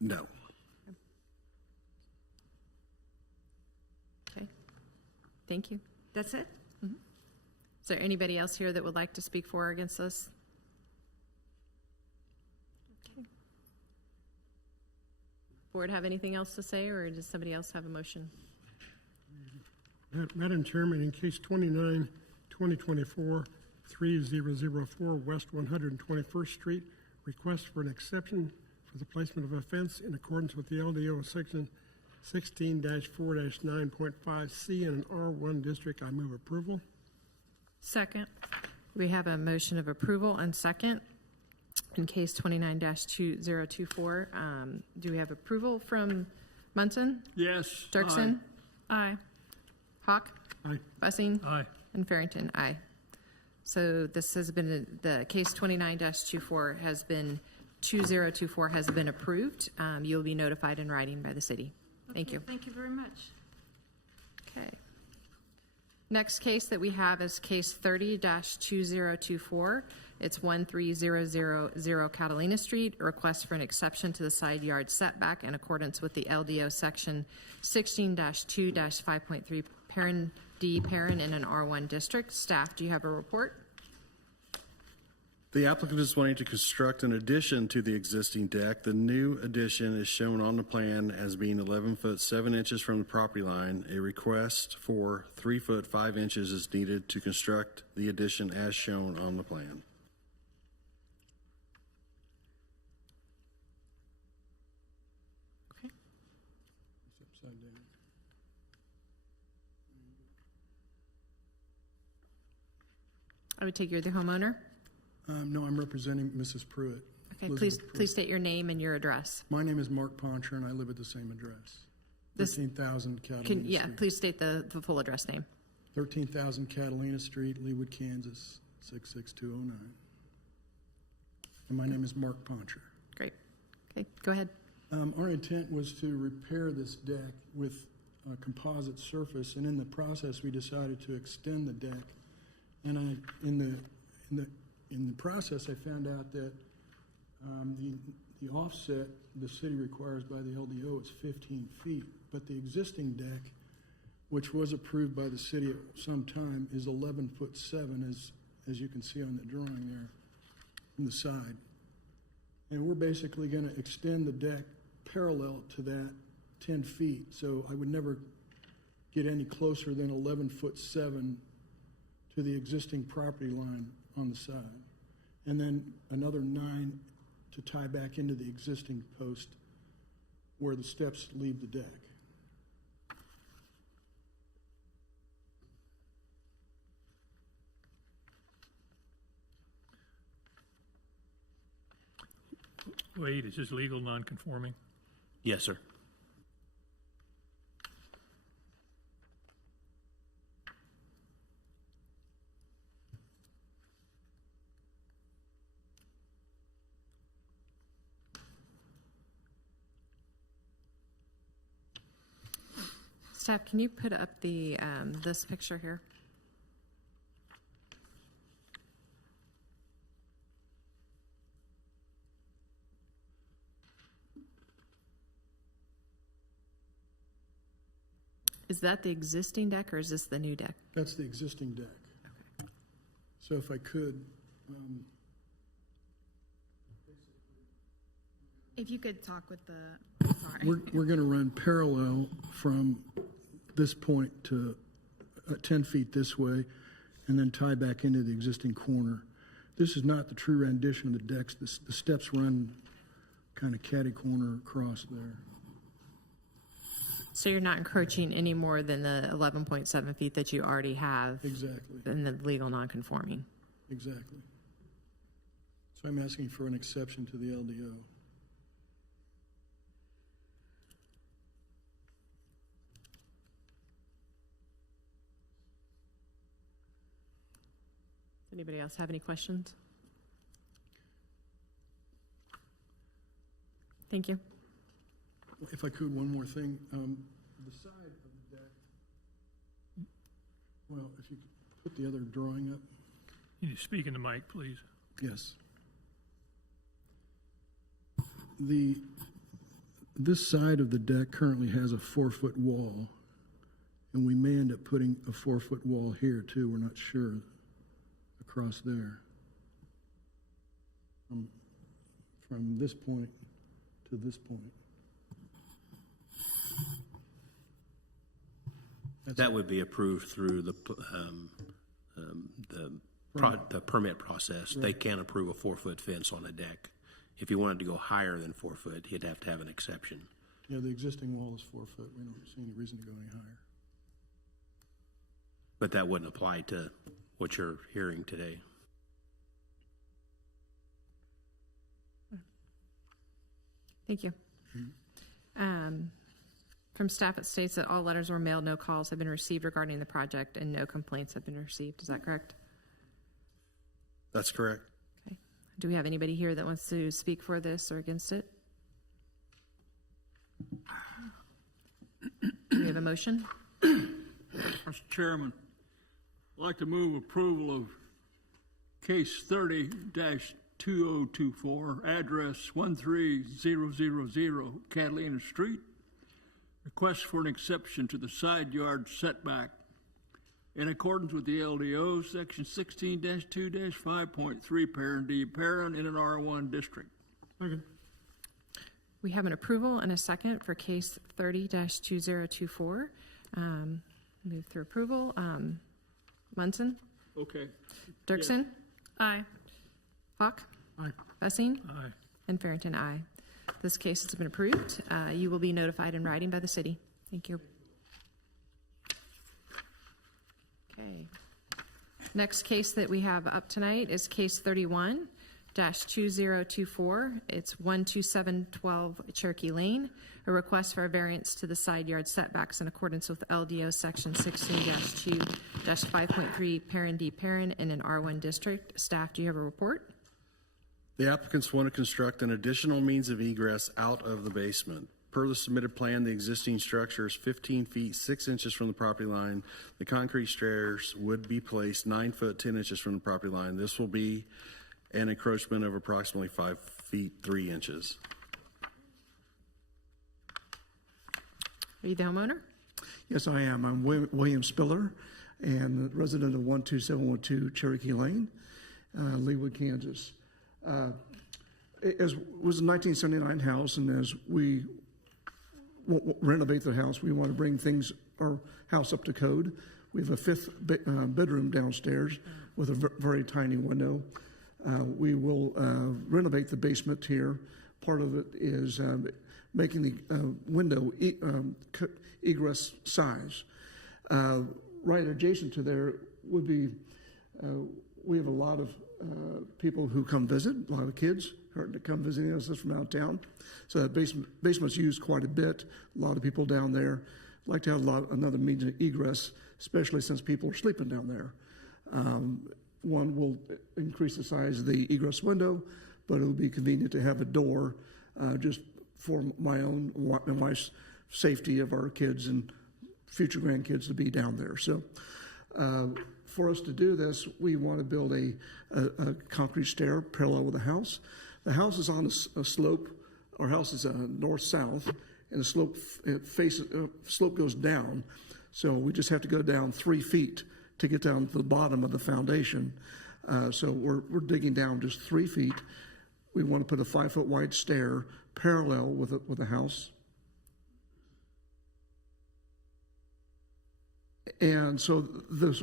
No. Okay, thank you. That's it? Is there anybody else here that would like to speak for or against this? Okay. Board have anything else to say, or does somebody else have a motion? Madam Chairman, in case 29, 2024, 3004 West 121st Street, request for an exception for the placement of a fence in accordance with the LDO section 16-4-9.5C in an R1 district. I move approval. Second. We have a motion of approval and second. In case 29-2024, do we have approval from Munson, Yes. Dirksen, Aye. Hawk, Aye. Bussing, Aye. and Farrington? Aye. So this has been, the case 29-24 has been, 2024 has been approved. You'll be notified in writing by the city. Thank you. Thank you very much. Okay. Next case that we have is case 30-2024. It's 13000 Catalina Street, a request for an exception to the side yard setback in accordance with the LDO section 16-2-5.3 parent D parent in an R1 district. Staff, do you have a report? The applicant is wanting to construct an addition to the existing deck. The new addition is shown on the plan as being 11 foot 7 inches from the property line. A request for 3 foot 5 inches is needed to construct the addition as shown on the plan. Okay. I would take you're the homeowner. No, I'm representing Mrs. Pruitt. Okay, Elizabeth Pruitt. please state your name and your address. My name is Mark Poncher, and I live at the same address. 13,000 Catalina Yeah, Street. please state the full address name. 13,000 Catalina Street, Leawood, Kansas, 66209. And my name is Mark Poncher. Great. Okay, go ahead. Our intent was to repair this deck with a composite surface, and in the process, we decided to extend the deck. And in the process, I found out that the offset the city requires by the LDO is 15 feet. but the existing deck, which was approved by the city at some time, is 11'7", as you can see on the drawing there, from the side. And we're basically gonna extend the deck parallel to that 10 feet, so I would never get any closer than 11'7" to the existing property line on the side. And then another 9 to tie back into the existing post where the steps leave the deck. Wade, is this legal non-conforming? Yes, sir. Staff, can you put up the, this picture here? Is that the existing deck or is this the new deck? That's the existing deck. So if I could, If you could talk with the, sorry. we're gonna run parallel from this point to 10 feet this way, and then tie back into the existing corner. This is not the true rendition of the decks. The steps run kind of catty corner across there. So you're not encroaching any more than the 11.7 feet that you already have Exactly, in the legal non-conforming? exactly. So I'm asking for an exception to the LDO. Anybody else have any questions? Thank you. If I could, one more thing. The side of the deck, well, if you could put the other drawing up. Can you speak in the mic, please? Yes. This side of the deck currently has a 4-foot wall, and we may end up putting a 4-foot wall here too. We're not sure. Across there. From this point to this point. That would be approved through the permit process. They can't approve a 4-foot fence on a deck. If you wanted to go higher than 4 foot, you'd have to have an exception. Yeah, the existing wall is 4 foot. We don't see any reason to go any higher. But that wouldn't apply to what you're hearing today. Thank you. From staff, it states that all letters were mailed, no calls have been received regarding the project, and no complaints have been received. Is that correct? That's correct. Okay. Do we have anybody here that wants to speak for this or against it? Do we have a motion? Mr. Chairman, I'd like to move approval of case 30-2024, address 13000 Catalina Street. Request for an exception to the side yard setback in accordance with the LDO, section 16-2-5.3, parent D, parent in an R1 district. Second. We have an approval and a second for case 30-2024. Move through approval. Munson? Okay. Dirksen? Aye. Hawk? Aye. Bessing? Aye. And Farrington, aye. This case has been approved. You will be notified in writing by the city. Thank you. Okay. Next case that we have up tonight is case 31-2024. It's 12712 Cherokee Lane. A request for a variance to the side yard setbacks in accordance with LDO section 16-2-5.3, parent D, parent in an R1 district. Staff, do you have a report? The applicants want to construct an additional means of egress out of the basement. Per the submitted plan, the existing structure is 15 feet 6 inches from the property line. The concrete stairs would be placed 9 foot 10 inches from the property line. This will be an encroachment of approximately 5 feet 3 inches. Are you the homeowner? Yes, I am. I'm William Spiller, and resident of 12712 Cherokee Lane, Leawood, Kansas. As was a 1979 house, and as we renovate the house, we want to bring our house up to code. We have a fifth bedroom downstairs with a very tiny window. We will renovate the basement here. Part of it is making the window egress size. Right adjacent to there would be, we have a lot of people who come visit, a lot of kids that come visiting us from out of town. So that basement's used quite a bit. A lot of people down there like to have another means of egress, especially since people are sleeping down there. One will increase the size of the egress window, but it will be convenient to have a door just for my own and wife's safety of our kids and future grandkids to be down there. So for us to do this, we want to build a concrete stair parallel with the house. The house is on a slope. Our house is north-south, and the slope goes down. So we just have to go down 3 feet to get down to the bottom of the foundation. So we're digging down just 3 feet. We want to put a 5-foot wide stair parallel with the house. And so this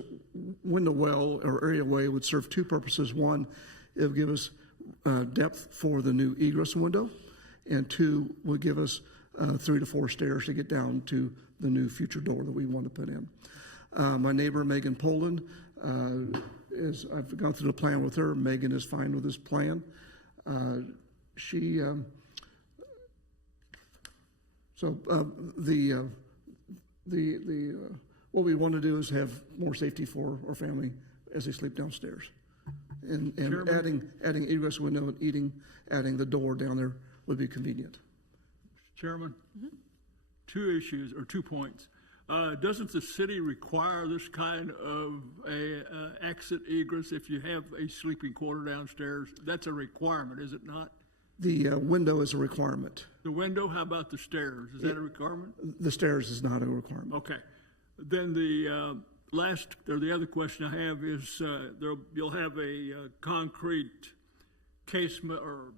window well or area way would serve two purposes. One, it would give us depth for the new egress window, and two, would give us 3 to 4 stairs to get down to the new future door that we want to put in. My neighbor, Megan Poland, I've gone through the plan with her. Megan is fine with this plan. What we want to do is have more safety for our family as they sleep downstairs. And adding egress window and adding the door down there would be convenient. Chairman, 2 issues or 2 points. Doesn't the city require this kind of exit egress if you have a sleeping quarter downstairs? That's a requirement, is it not? The window is a requirement. The window, how about the stairs? Is that a requirement? The stairs is not a requirement. Okay. Then the other question I have is you'll have a concrete casement or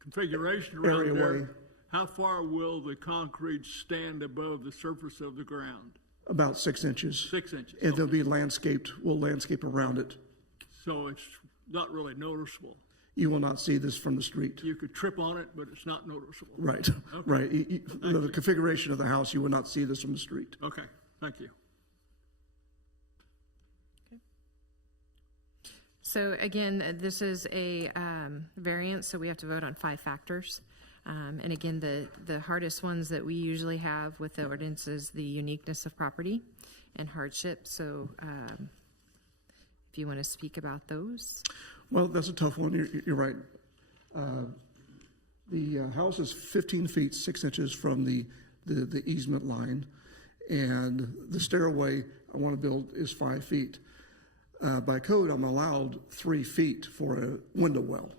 configuration around area there. way. How far will the concrete stand above the surface of the ground? About 6 inches. 6 inches. And there'll be we'll landscape around it. So it's not really noticeable. You will not see this from the street. You could trip on it, but it's not noticeable. Right, Okay. right. The configuration of the house, you will not see this from the street. Okay, thank you. So again, this is a variance, so we have to vote on 5 factors. And again, the hardest ones that we usually have with the ordinance is the uniqueness of property and hardship. So if you want to speak about those. Well, that's a tough one. You're right. The house is 15 feet, 6 inches from the easement line. And the stairway I want to build is 5 feet. By code, I'm allowed 3 feet for a window well.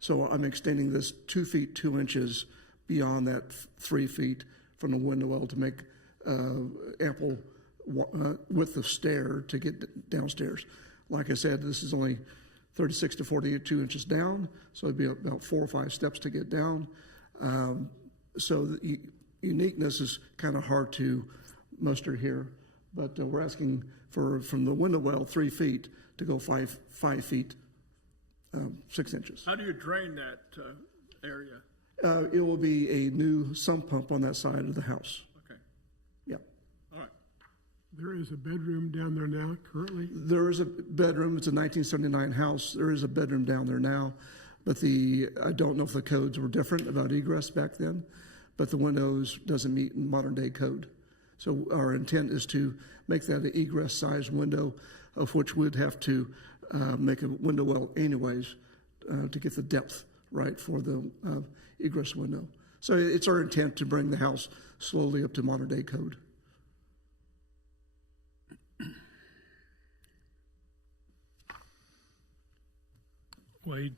So I'm extending this 2 feet, 2 inches beyond that 3 feet from the window well to make ample width of stair to get downstairs. Like I said, this is only 36 to 42 inches down, so it'd be about 4 or 5 steps to get down. So the uniqueness is kind of hard to muster here, but we're asking for, from the window well, 3 feet to go 5 feet, 6 inches. How do you drain that area? It will be a new sump pump on that side of the house. Okay. Yep. All right. There is a bedroom down there now currently? There is a bedroom. It's a 1979 house. There is a bedroom down there now, but I don't know if the codes were different about egress back then, but the windows doesn't meet modern day code. So our intent is to make that an egress size window, of which we'd have to make a window well anyways to get the depth right for the egress window. So it's our intent to bring the house slowly up to modern day code. Wade,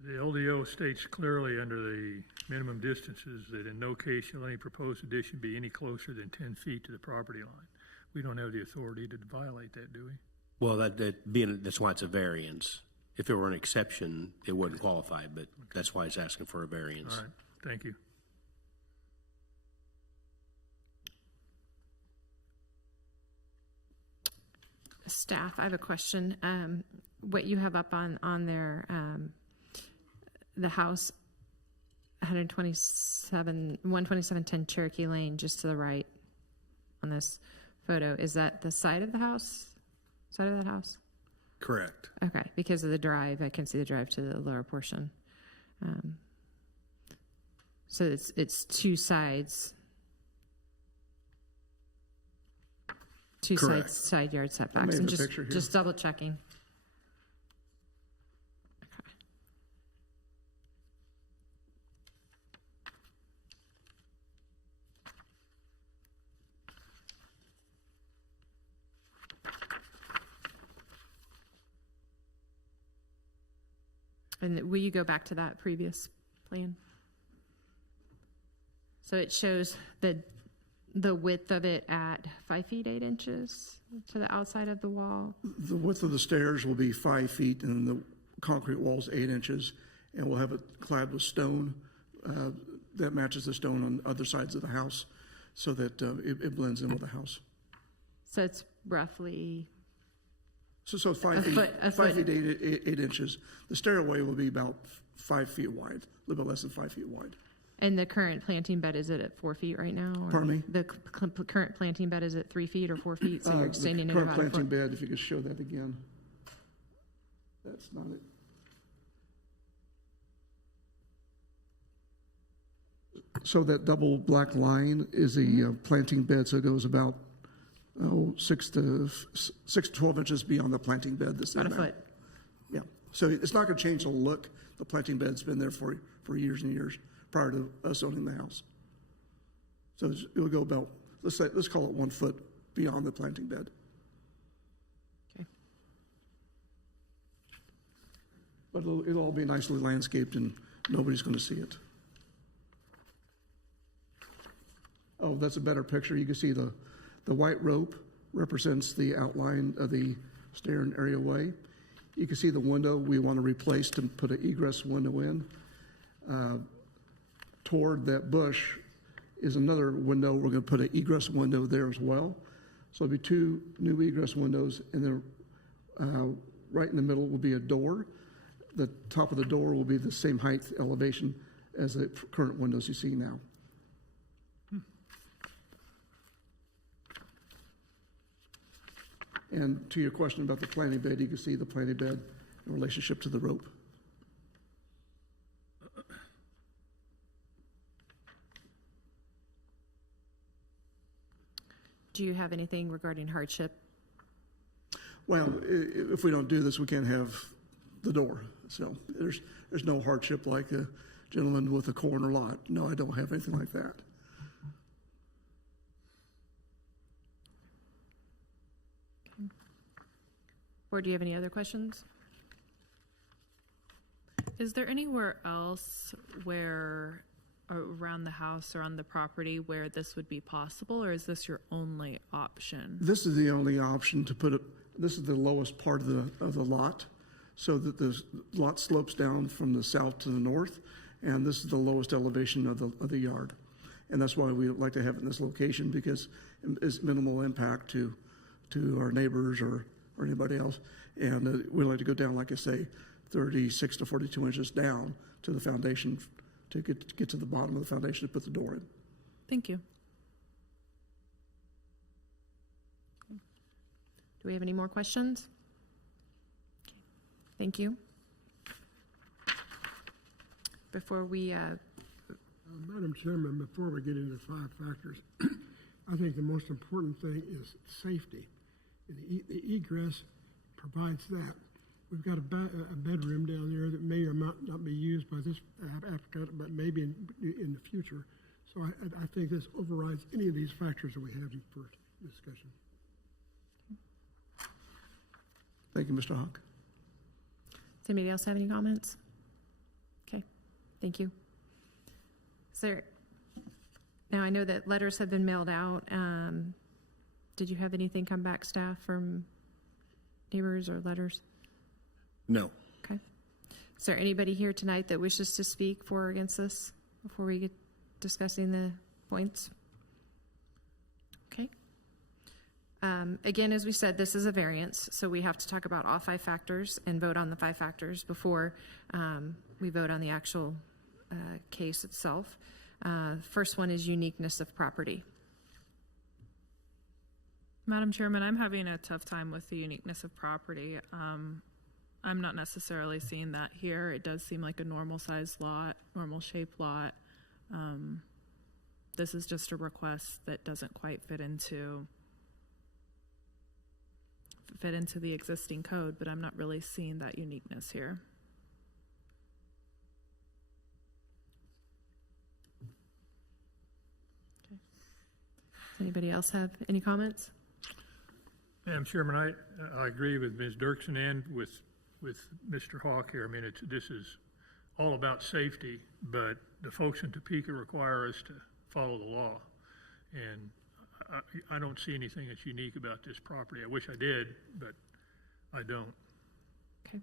The LDO states clearly under the minimum distances that in no case shall any proposed addition be any closer than 10 feet to the property line. We don't have the authority to violate that, do we? Well, that's why it's a variance. If it were an exception, it wouldn't qualify, but that's why it's asking for a variance. All right, thank you. Staff, I have a question. What you have up on there, the house, 12710 Cherokee Lane, just to the right on this photo, is that the side of the house? Side of that house? Correct. Okay, because of the drive, I can see the drive to the lower portion. So it's two sides. Two Correct. sides, side yard setbacks. made I'm the picture here. just double checking. Okay. And will you go back to that previous plan? So it shows the width of it at 5 feet 8 inches to the outside of the wall. The width of the stairs will be 5 feet and the concrete wall's 8 inches. And we'll have it clad with stone that matches the stone on other sides of the house so that it blends in with the house. So it's roughly, So 5 feet, foot- a 5 foot. feet 8 inches. The stairway will be about 5 feet wide, a little bit less than 5 feet wide. and the current planting bed, is it at 4 feet right now? Or Pardon me? The current planting bed is at 3 feet or 4 feet, so you're The extending it current about a planting foot. bed, if you could show that again. That's not it. So that double black line is the planting bed, so it goes about 6 to 12 inches beyond the planting bed that's there About a now. foot. Yeah, so it's not going to change the look. The planting bed's been there for years and years prior to us owning the house. So it will go about, let's call it 1 foot beyond the planting bed. Okay. But it'll all be nicely landscaped and nobody's going to see it. Oh, that's a better picture. You can see the white rope represents the outline of the stair and areaway. You can see the window we want to replace to put an egress window in. Toward that bush is another window. We're going to put an egress window there as well. So it'll be 2 new egress windows, and then right in the middle will be a door. The top of the door will be the same height elevation as the current windows you see now. And to your question about the planting bed, you can see the planting bed in relationship to the rope. Do you have anything regarding hardship? Well, if we don't do this, we can't have the door. So there's no hardship like a gentleman with a corner lot. No, I don't have anything like that. Or do you have any other questions? Is there anywhere else where, around the house or on the property, where this would be possible, or is this your only option? This is the only option to put it. This is the lowest part of the lot, so that the lot slopes down from the south to the north, and this is the lowest elevation of the yard, and that's why we like to have it in this location, because it's minimal impact to our neighbors or anybody else, and we like to go down, like I say, 36 to 42 inches down to the foundation to get to the bottom of the foundation to put the door in. Thank you. Do we have any more questions? Thank you. Before we, Madam Chairman, before we get into 5 factors, I think the most important thing is safety. And the egress provides that. We've got a bedroom down there that may or not be used by this applicant, but maybe in the future. So I think this overrides any of these factors that we have for discussion. Thank you, Mr. Hawk. does anybody else have any comments? Thank you. Sir, now I know that letters have been mailed out. Did you have anything come back, staff, from neighbors or letters? No. Okay. Is there anybody here tonight that wishes to speak for or against this before we get discussing the points? Okay. Again, as we said, this is a variance, so we have to talk about all 5 factors and vote on the 5 factors before we vote on the actual case itself. First one is uniqueness of property. Madam Chairman, I'm having a tough time with the uniqueness of property. I'm not necessarily seeing that here. It does seem like a normal sized lot, normal shaped lot. This is just a request that doesn't quite fit into the existing code, but I'm not really seeing that uniqueness here. Okay. Does anybody else have any comments? Madam Chairman, I agree with Ms. Dirksen and with Mr. Hawk here. I mean, this is all about safety, but the folks in Topeka require us to follow the law. And I don't see anything that's unique about this property. I wish I did, but I don't. Okay.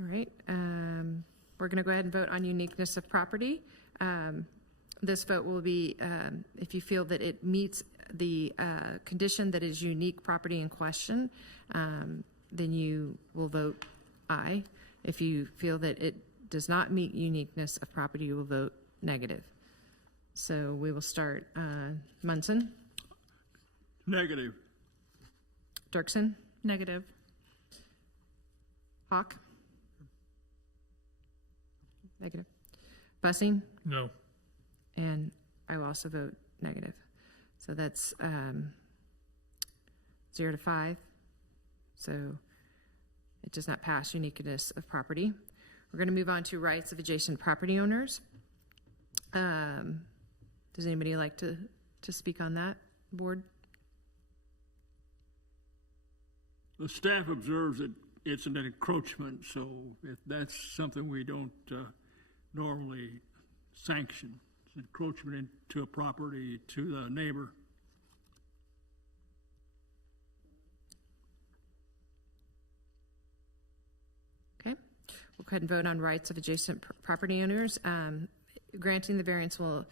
All right. We're going to go ahead and vote on uniqueness of property. This vote will be if you feel that it meets the condition that is unique property in question, then you will vote aye. If you feel that it does not meet uniqueness of property, you will vote negative. So we will start. Munson? Negative. Dirksen? Negative. Hawk? Negative. Bussing? No. And I will also vote negative. So that's 0 to 5. So it does not pass uniqueness of property. We're going to move on to rights of adjacent property owners. Does anybody like to speak on that, board? The staff observes that it's an encroachment, so if that's something we don't normally sanction. It's encroachment into a property to the neighbor. Okay, we'll go ahead and vote on rights of adjacent property owners. Granting the variance will,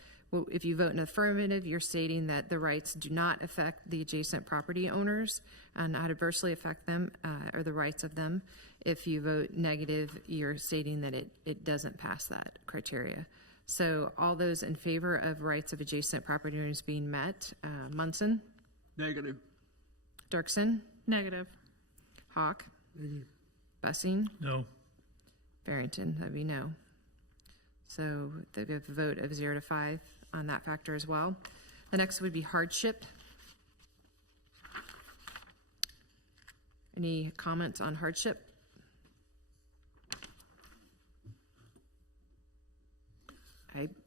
if you vote in affirmative, you're stating that the rights do not affect the adjacent property owners and not adversely affect them or the rights of them. If you vote negative, you're stating that it doesn't pass that criteria. So all those in favor of rights of adjacent property owners being met, Munson? Negative. Dirksen? Negative. Hawk? Negative. Bussing? No. Barrington, that'd be no. So they have a vote of 0 to 5 on that factor as well. The next would be hardship. Any comments on hardship?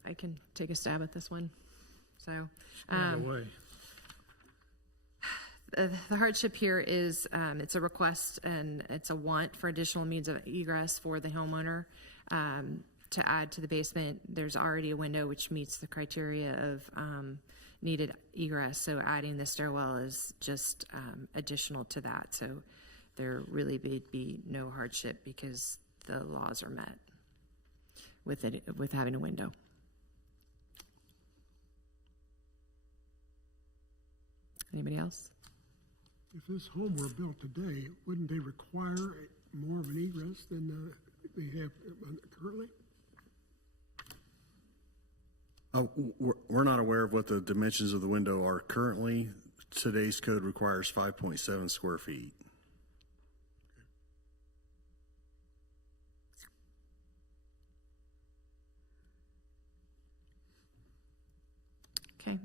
I can take a stab at this one. So Away. the hardship here is it's a request and it's a want for additional means of egress for the homeowner. To add to the basement, there's already a window which meets the criteria of needed egress. So adding the stairwell is just additional to that. So there really would be no hardship because the laws are met with having a window. Anybody else? If this home were built today, wouldn't they require more of an egress than they have currently? We're not aware of what the dimensions of the window are currently. Today's code requires 5.7 square feet. Okay,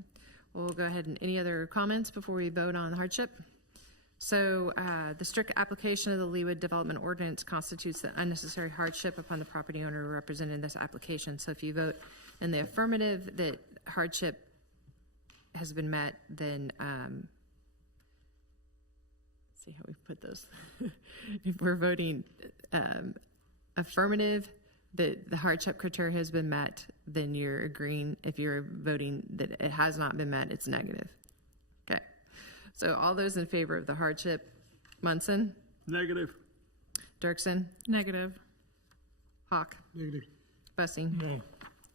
we'll go ahead and any other comments before we vote on the hardship? So the strict application of the Leawood Development Ordinance constitutes the unnecessary hardship upon the property owner represented in this application. So if you vote in the affirmative that hardship has been met, then see how we put those. If we're voting affirmative, that the hardship criteria has been met, then you're agreeing. If you're voting that it has not been met, it's negative. Okay. So all those in favor of the hardship, Munson, Negative. Dirksen, Negative. Hawk, Negative. Bussing, No.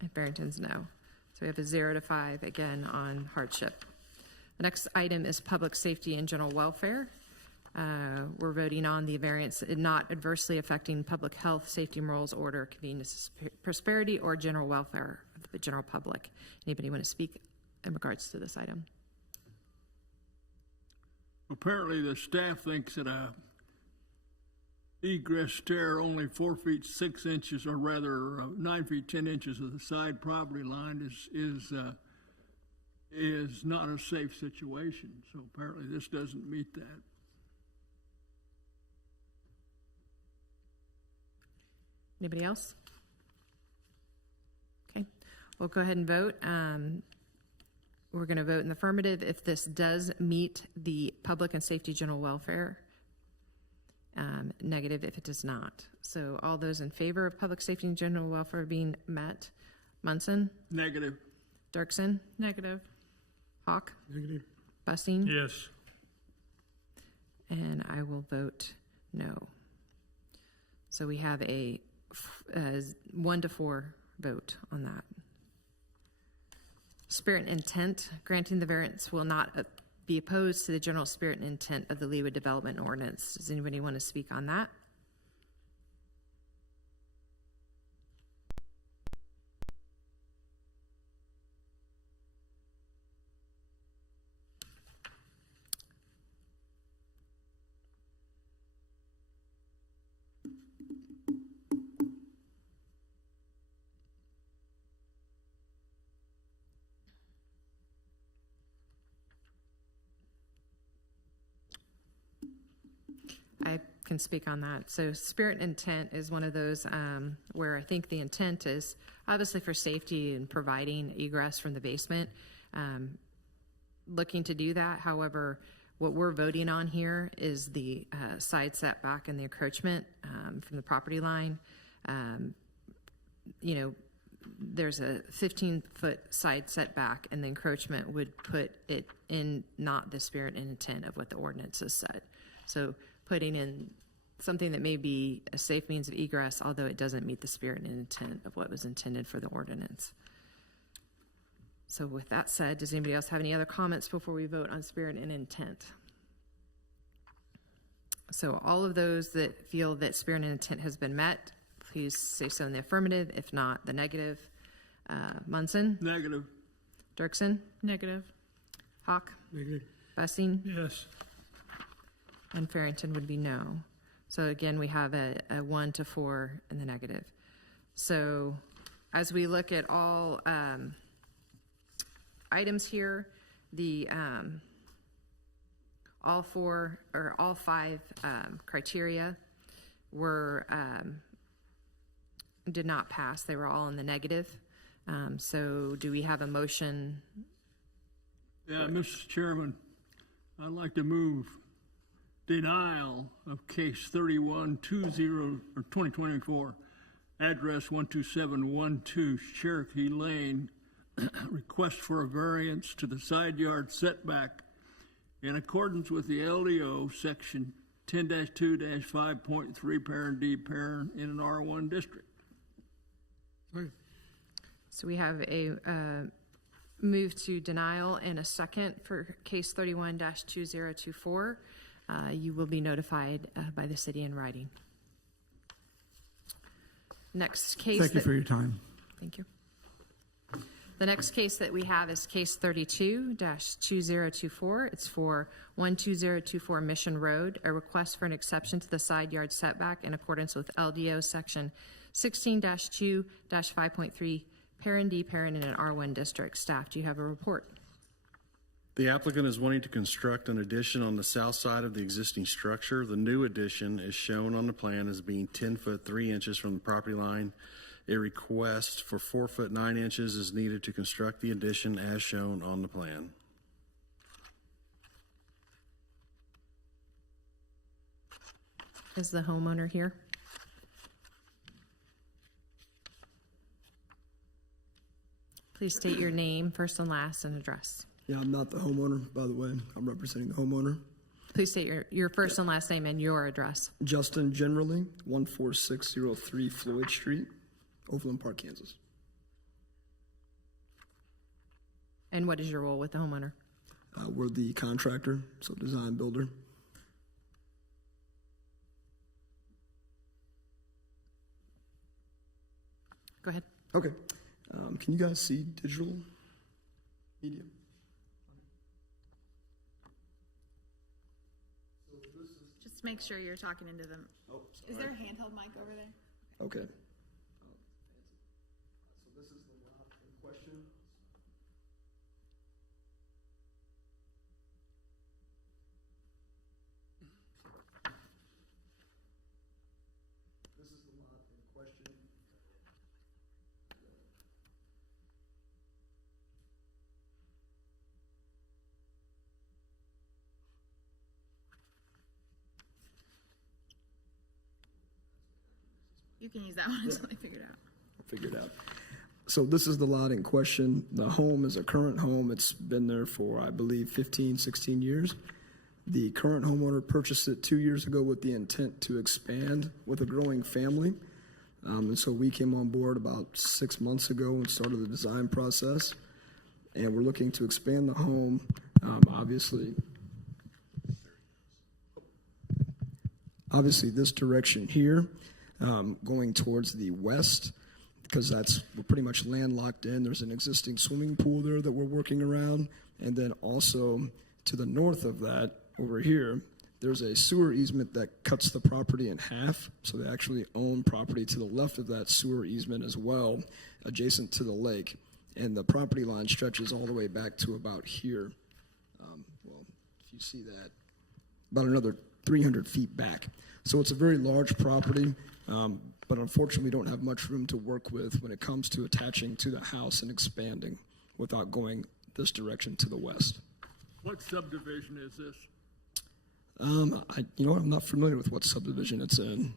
and Barrington's no. So we have a 0 to 5 again on hardship. The next item is public safety and general welfare. We're voting on the variance not adversely affecting public health, safety, morals, order, convenience, prosperity, or general welfare of the general public. Anybody want to speak in regards to this item? Apparently, the staff thinks that a egress stair only 4 feet 6 inches, or rather 9 feet 10 inches of the side property line is not a safe situation. So apparently, this doesn't meet that. Anybody else? Okay, we'll go ahead and vote. We're going to vote in the affirmative if this does meet the public and safety general welfare. Negative if it does not. So all those in favor of public safety and general welfare being met, Munson, Negative. Dirksen, Negative. Hawk, Negative. Bussing, Yes. and I will vote no. So we have a 1 to 4 vote on that. Spirit and intent, granting the variance will not be opposed to the general spirit and intent of the Leawood Development Ordinance. Does anybody want to speak on that? I can speak on that. So spirit and intent is one of those where I think the intent is obviously for safety and providing egress from the basement, looking to do that. However, what we're voting on here is the side setback and the encroachment from the property line. You know, there's a 15-foot side setback, and the encroachment would put it in not the spirit and intent of what the ordinance has said. So putting in something that may be a safe means of egress, although it doesn't meet the spirit and intent of what was intended for the ordinance. So with that said, does anybody else have any other comments before we vote on spirit and intent? So all of those that feel that spirit and intent has been met, please say so in the affirmative. If not, the negative. Munson, Negative. Dirksen, Negative. Hawk, Negative. Bussing, Yes. and Farrington would be no. So again, we have a 1 to 4 in the negative. So as we look at all items here, the all 5 criteria were did not pass. They were all in the negative. So do we have a motion? Yeah, Mr. Chairman, I'd like to move denial of case 2024, address 12712 Cherokee Lane, request for a variance to the side yard setback in accordance with the LDO section 10-2-5.3 parent D parent in an R1 district. Right. So we have a move to denial and a second for case 31-2024. You will be notified by the city in writing. Next case. Thank you for your time. Thank you. The next case that we have is case 32-2024. It's for 12024 Mission Road, a request for an exception to the side yard setback in accordance with LDO section 16-2-5.3 parent D parent in an R1 district. Staff, do you have a report? The applicant is wanting to construct an addition on the south side of the existing structure. The new addition is shown on the plan as being 10 foot 3 inches from the property line. A request for 4 foot 9 inches is needed to construct the addition as shown on the plan. is the homeowner here? Please state your name, first and last, and address. Yeah, I'm not the homeowner, by the way. I'm representing the homeowner. Please state your first and last name and your address. Justin Generally, 14603 Floyd Street, Overland Park, Kansas. And what is your role with the homeowner? We're the contractor, so design builder. Go ahead. Okay. Can you guys see digital media? Just make sure you're talking into them. Oh, Is there a handheld mic over there? Okay. So this is the lot in question. This is the lot in question. You can use that one until I figure it out. Figured out. So this is the lot in question. The home is a current home. It's been there for, I believe, 15, 16 years. The current homeowner purchased it 2 years ago with the intent to expand with a growing family. And so we came on board about 6 months ago and started the design process. And we're looking to expand the home, obviously this direction here, going towards the west, because we're pretty much landlocked in. There's an existing swimming pool there that we're working around. And then also to the north of that, over here, there's a sewer easement that cuts the property in half. So they actually own property to the left of that sewer easement as well, adjacent to the lake. And the property line stretches all the way back to about here. Well, if you see that, about another 300 feet back. So it's a very large property, but unfortunately we don't have much room to work with when it comes to attaching to the house and expanding without going this direction to the west. What subdivision is this? I'm not familiar with what subdivision it's in.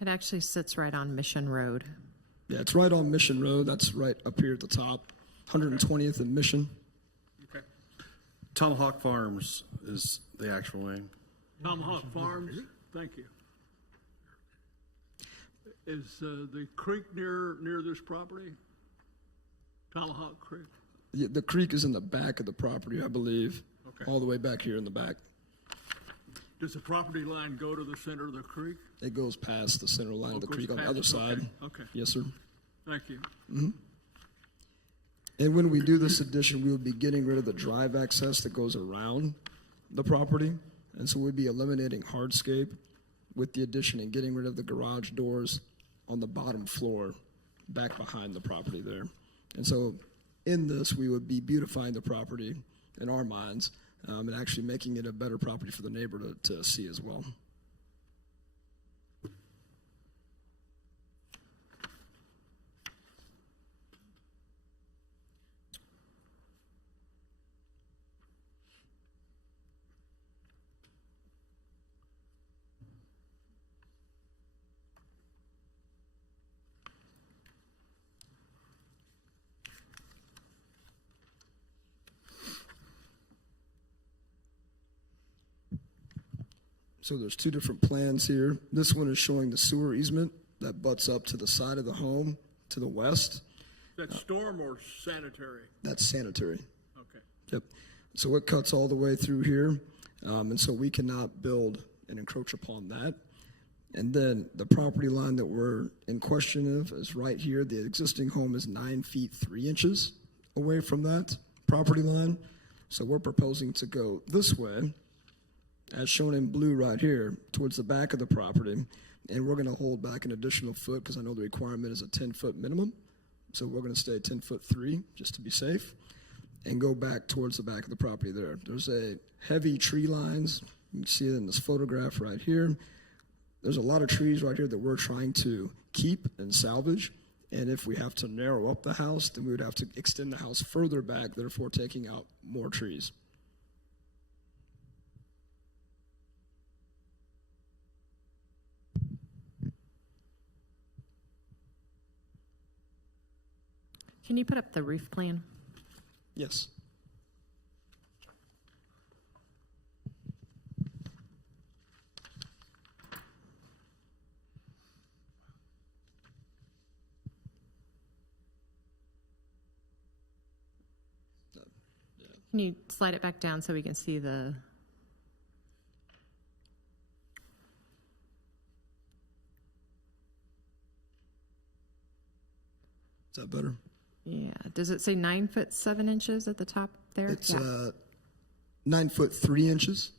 It actually sits right on Mission Road. Yeah, it's right on Mission Road. That's right up here at the top, 120th and Mission. Okay. Tomahawk Farms is the actual name. Tomahawk Farms, thank you. Is the creek near this property? Tomahawk Creek? Yeah, the creek is in the back of the property, I believe. Okay. All the way back here in the back. Does the property line go to the center of the creek? It goes past the center line of the Goes creek on the past- other side. Okay. Yes, sir. Thank you. And when we do this addition, we will be getting rid of the drive access that goes around the property. And so we'd be eliminating hardscape with the addition and getting rid of the garage doors on the bottom floor back behind the property there. And so in this, we would be beautifying the property in our minds and actually making it a better property for the neighbor to see as well. So there's two different plans here. This one is showing the sewer easement that butts up to the side of the home to the west. Is that storm or sanitary? That's sanitary. Okay. Yep. So it cuts all the way through here, and so we cannot build and encroach upon that. And then the property line that we're in question of is right here. The existing home is 9 feet 3 inches away from that property line. So we're proposing to go this way, as shown in blue right here, towards the back of the property. And we're going to hold back an additional foot because I know the requirement is a 10-foot minimum. So we're going to stay 10'3" just to be safe and go back towards the back of the property there. There's a heavy tree lines. You can see it in this photograph right here. There's a lot of trees right here that we're trying to keep and salvage. And if we have to narrow up the house, then we would have to extend the house further back, therefore taking out more trees. Can you put up the roof plan? Yes. Can you slide it back down so we can see the? Is that better? Yeah. Does it say 9 foot 7 inches at the top there? It's Yeah. 9 foot 3 inches.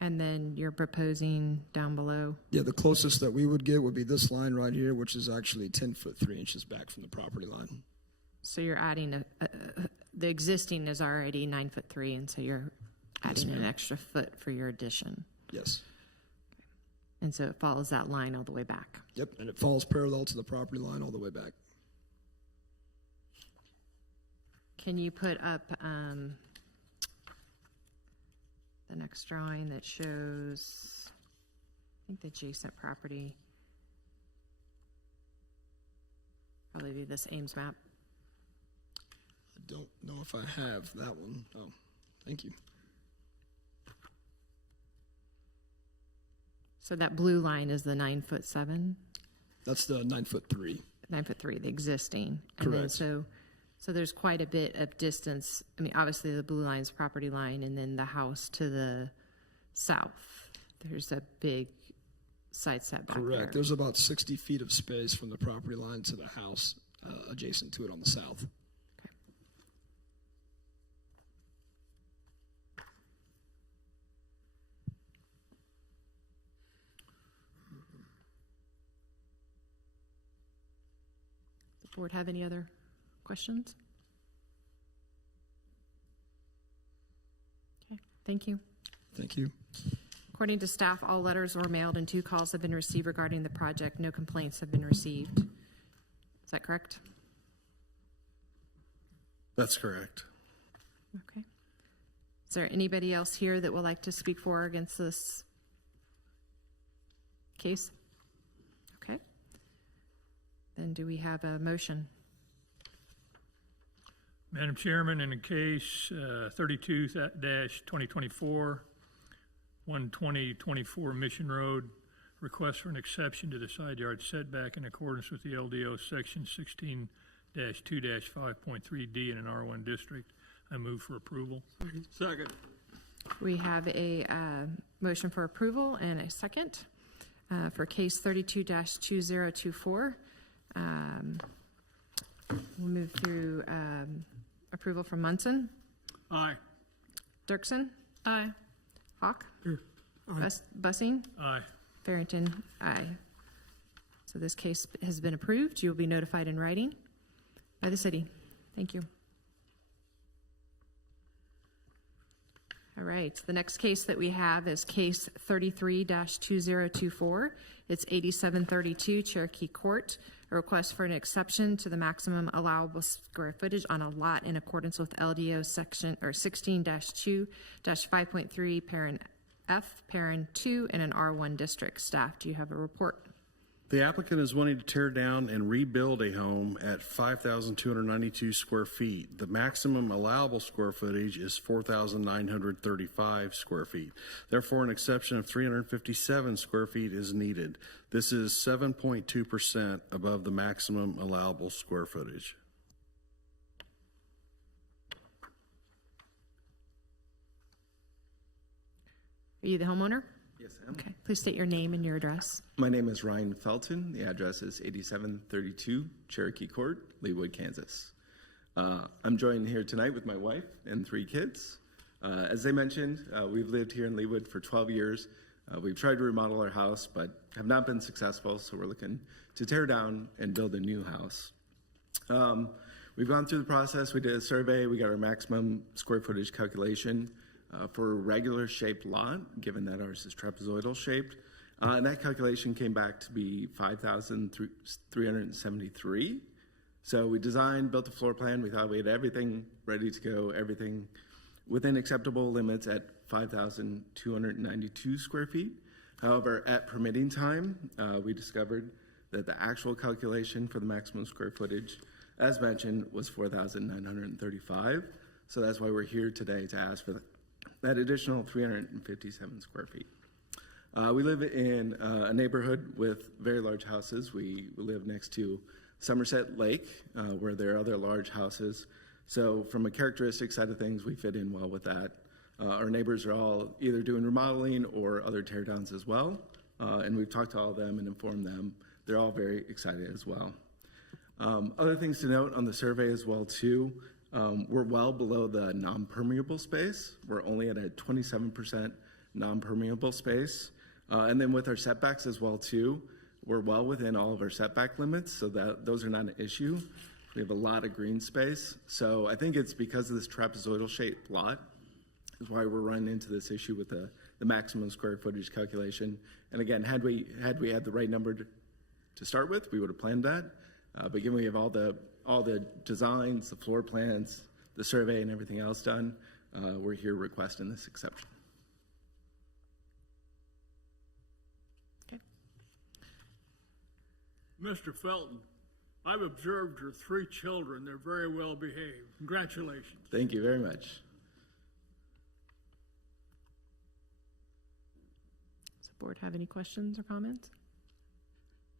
And then you're proposing down below. Yeah, the closest that we would get would be this line right here, which is actually 10 foot 3 inches back from the property line. So you're adding the existing is already 9 foot 3, and so you're adding an extra foot for your addition. Yes. And so it follows that line all the way back. Yep, and it falls parallel to the property line all the way back. Can you put up the next drawing that shows, I think, the adjacent property? Probably be this Ames map. I don't know if I have that one. Oh, thank you. So that blue line is the 9 foot 7? That's the 9 foot 3. 9 foot 3, the existing. And then Correct. so there's quite a bit of distance. I mean, obviously the blue line's property line, and then the house to the south. There's a big side setback there. Correct. There's about 60 feet of space from the property line to the house adjacent to it on the south. Does the board have any other questions? Okay, thank you. Thank you. According to staff, all letters were mailed and 2 calls have been received regarding the project. No complaints have been received. Is that correct? That's correct. Okay. Is there anybody else here that would like to speak for or against this case? Okay. Then do we have a motion? Madam Chairman, in the case 32-2024, 12024 Mission Road, request for an exception to the side yard setback in accordance with the LDO section 16-2-5.3D in an R1 district. I move for approval. Second. We have a motion for approval and a second for case 32-2024. We'll move through approval from Munson. Aye. Dirksen. Aye. Hawk. Here. Bussing. Aye. Farrington. Aye. So this case has been approved. You will be notified in writing by the city. Thank you. All right, the next case that we have is case 33-2024. It's 8732 Cherokee Court, a request for an exception to the maximum allowable square footage on a lot in accordance with LDO section or 16-2-5.3 parent F, parent 2 in an R1 district. Staff, do you have a report? The applicant is wanting to tear down and rebuild a home at 5,292 square feet. The maximum allowable square footage is 4,935 square feet. Therefore, an exception of 357 square feet is needed. This is 7.2% above the maximum allowable square footage. Are you the homeowner? Yes, I am. Okay, please state your name and your address. My name is Ryan Felton. The address is 8732 Cherokee Court, Leawood, Kansas. I'm joined here tonight with my wife and 3 kids. As they mentioned, we've lived here in Leawood for 12 years. We've tried to remodel our house, but have not been successful, so we're looking to tear down and build a new house. We've gone through the process. We did a survey. We got our maximum square footage calculation for a regular shaped lot, given that ours is trapezoidal shaped. And that calculation came back to be 5,373. So we designed, built a floor plan. We thought we had everything ready to go, everything within acceptable limits at 5,292 square feet. However, at permitting time, we discovered that the actual calculation for the maximum square footage as mentioned, was 4,935. So that's why we're here today to ask for that additional 357 square feet. We live in a neighborhood with very large houses. We live next to Somerset Lake, where there are other large houses. So from a characteristic side of things, we fit in well with that. Our neighbors are all either doing remodeling or other teardowns as well. And we've talked to all of them and informed them. They're all very excited as well. Other things to note on the survey as well too, we're well below the non-permeable space. We're only at a 27% non-permeable space. And then with our setbacks as well too, we're well within all of our setback limits, so that those are not an issue. We have a lot of green space. So I think it's because of this trapezoidal shaped lot is why we're running into this issue with the maximum square footage calculation. And again, had we had the right number to start with, we would have planned that. But given we have all the designs, the floor plans, the survey, and everything else done, we're here requesting this exception. Okay. Mr. Felton, I've observed your 3 children. They're very well behaved. Congratulations. Thank you very much. Does the board have any questions or comments?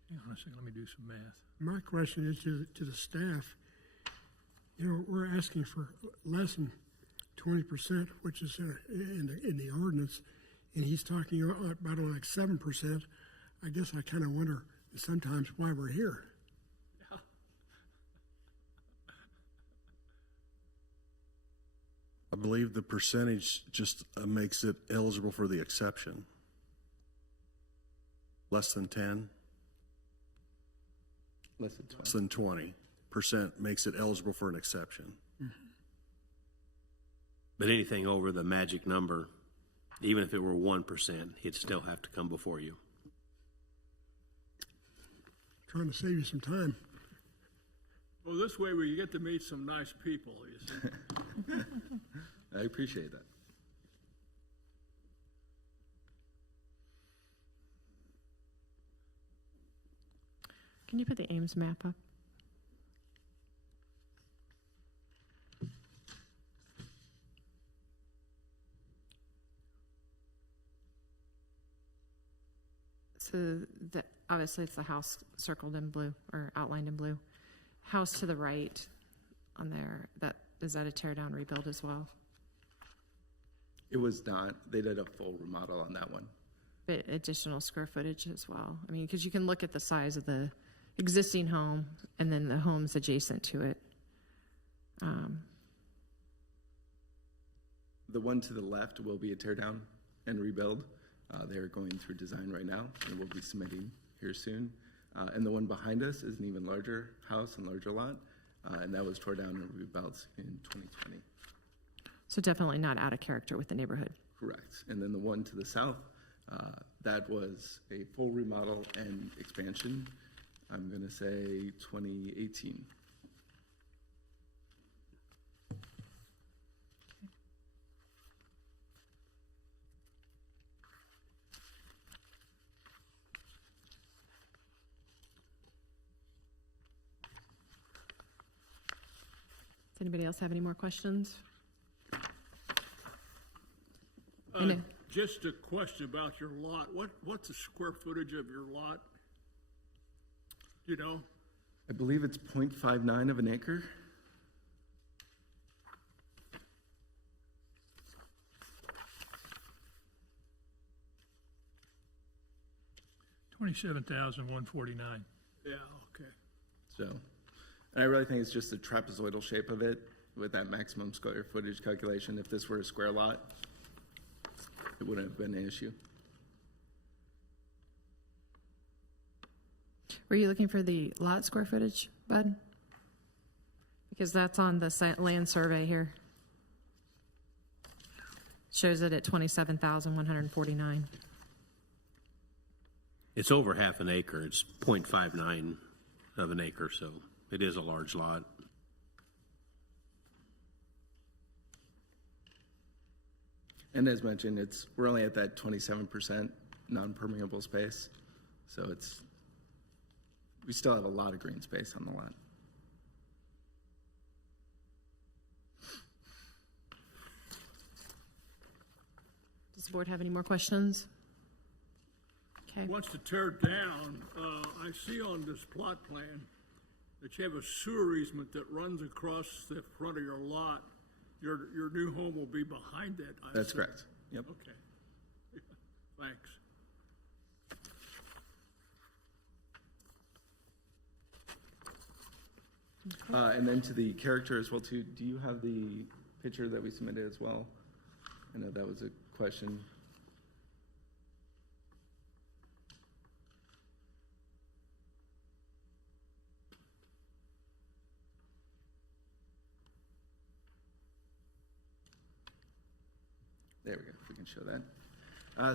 Hang on a second, let me do some math. My question is to the staff. You know, we're asking for less than 20%, which is in the ordinance, and he's talking about like 7%. I guess I kind of wonder sometimes why we're here. I believe the percentage just makes it eligible for the exception. Less than 10? Less than 20. Less than 20% makes it eligible for an exception. But anything over the magic number, even if it were 1%, it'd still have to come before you. Trying to save you some time. Well, this way we get to meet some nice people, you see. I appreciate that. Can you put the Ames map up? So obviously it's the house circled in blue or outlined in blue. House to the right on there, is that a tear down rebuild as well? It was not. They did a full remodel on that one. But additional square footage as well. I mean, because you can look at the size of the existing home and then the homes adjacent to it. The one to the left will be a tear down and rebuild. They're going through design right now and we'll be submitting here soon. And the one behind us is an even larger house and larger lot. And that was tore down and rebuilt in 2020. So definitely not out of character with the neighborhood. Correct. And then the one to the south, that was a full remodel and expansion. I'm going to say 2018. Does anybody else have any more questions? Just a question about your lot. What's the square footage of your lot? You know? I believe it's 0.59 of an acre. $27,149. Yeah, okay. So, and I really think it's just the trapezoidal shape of it with that maximum square footage calculation. If this were a square lot, it wouldn't have been an issue. Were you looking for the lot square footage, Bud? Because that's on the land survey here. Shows it at 27,149. It's over half an acre. It's 0.59 of an acre, so it is a large lot. And as mentioned, we're only at that 27% non-permeable space, so we still have a lot of green space on the lot. the board have any more questions? Okay. Wants to tear it down. I see on this plot plan that you have a sewer easement that runs across the front of your lot. Your new home will be behind that, I That's assume. correct. Yep. Okay. Thanks. And then to the character as well too, do you have the picture that we submitted as well? I know that was a question. There we go, if we can show that.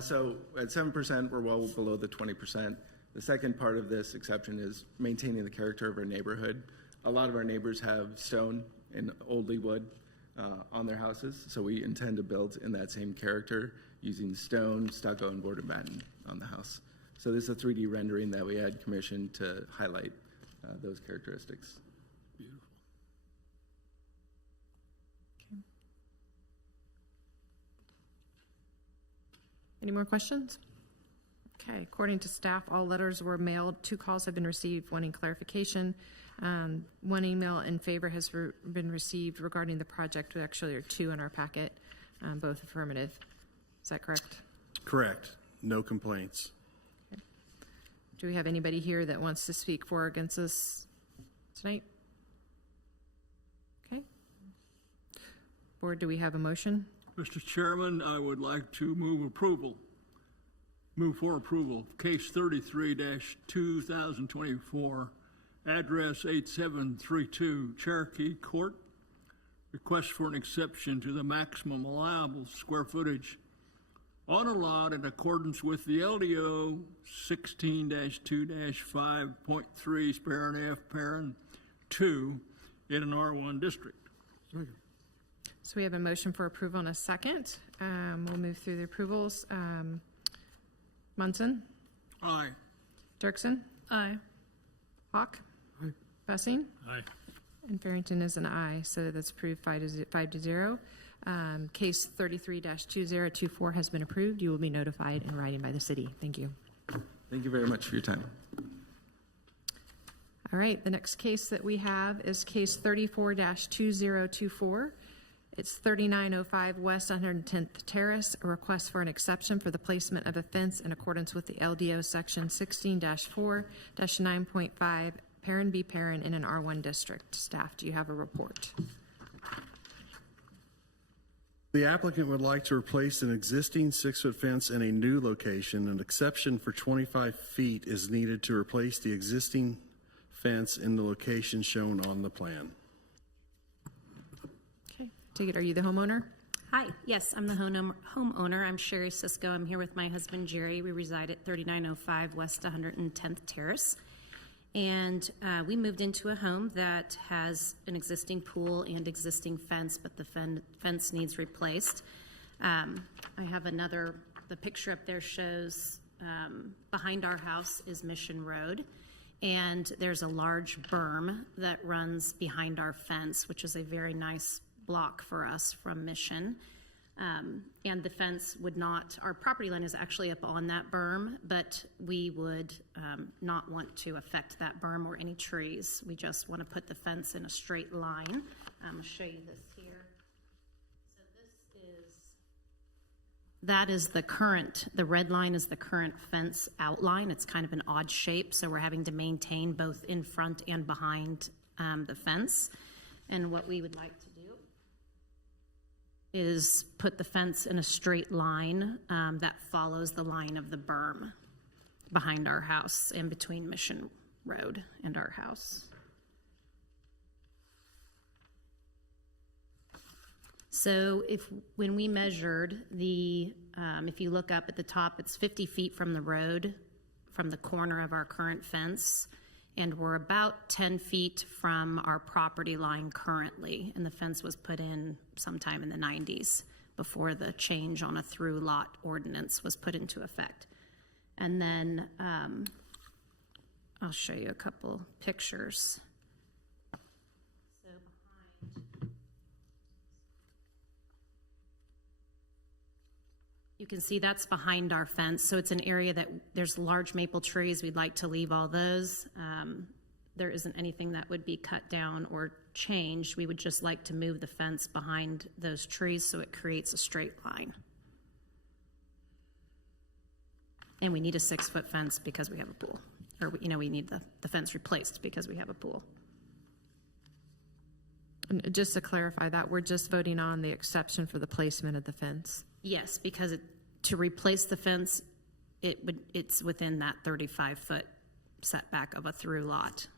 So at 7%, we're well below the 20%. The second part of this exception is maintaining the character of our neighborhood. A lot of our neighbors have stone and oldly wood on their houses, so we intend to build in that same character using stone, stucco, and board and batten on the house. So this is a 3D rendering that we had commissioned to highlight those characteristics. Beautiful. Any more questions? Okay, according to staff, all letters were mailed. 2 calls have been received wanting clarification. 1 email in favor has been received regarding the project. There actually are 2 in our packet, both affirmative. Is that correct? Correct. No complaints. Okay. Do we have anybody here that wants to speak for or against this tonight? Okay. Board, do we have a motion? Mr. Chairman, I would like to move for approval, case 33-2024, address 8732 Cherokee Court. Request for an exception to the maximum allowable square footage on a lot in accordance with the LDO 16-2-5.3, parent F, parent 2, in an R1 district. Second. So we have a motion for approval and a second. We'll move through the approvals. Munson? Aye. Dirksen? Aye. Hawk? Aye. Bussing? Aye. And Farrington is an aye, so that's approved 5-0. Case 33-2024 has been approved. You will be notified in writing by the city. Thank you. Thank you very much for your time. All right, the next case that we have is case 34-2024. It's 3905 West 110th Terrace, a request for an exception for the placement of a fence in accordance with the LDO section 16-4-9.5, parent B parent in an R1 district. Staff, do you have a report? The applicant would like to replace an existing 6-foot fence in a new location. An exception for 25 feet is needed to replace the existing fence in the location shown on the plan. Okay, take it, are you the homeowner? Hi, yes, I'm the homeowner. I'm Sherry Cisco. I'm here with my husband Jerry. We reside at 3905 West 110th Terrace. And we moved into a home that has an existing pool and existing fence, but the fence needs replaced. I have the picture up there shows behind our house is Mission Road. And there's a large berm that runs behind our fence, which is a very nice block for us from Mission. And the fence would not, our property line is actually up on that berm, but we would not want to affect that berm or any trees. We just want to put the fence in a straight line. I'll show you this here. So that is the red line is the current fence outline. It's kind of an odd shape, so we're having to maintain both in front and behind the fence. And what we would like to do is put the fence in a straight line that follows the line of the berm behind our house and between Mission Road and our house. So when we measured if you look up at the top, it's 50 feet from the road, from the corner of our current fence, and we're about 10 feet from our property line currently. And the fence was put in sometime in the 90s before the change on a through lot ordinance was put into effect. And then I'll show you a couple pictures. So behind You can see that's behind our fence, so it's an area that there's large maple trees. We'd like to leave all those. There isn't anything that would be cut down or changed. We would just like to move the fence behind those trees so it creates a straight line. And we need a 6-foot fence because we have a pool. Or, we need the fence replaced because we have a pool. And just to clarify that, we're just voting on the exception for the placement of the fence. Yes, because to replace the fence, it's within that 35-foot setback of a through lot.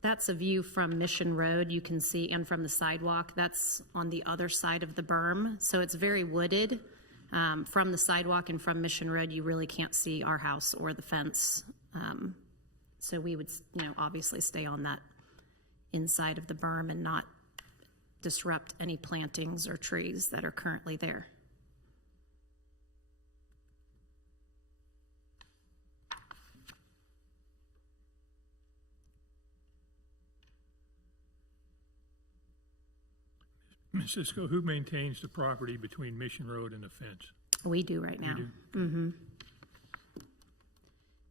That's a view from Mission Road, you can see, and from the sidewalk. That's on the other side of the berm, so it's very wooded. From the sidewalk and from Mission Road, you really can't see our house or the fence. So we would, obviously stay on that inside of the berm and not disrupt any plantings or trees that are currently there. Ms. Cisco, who maintains the property between Mission Road and the fence? We do right now. You do? Mm-hmm.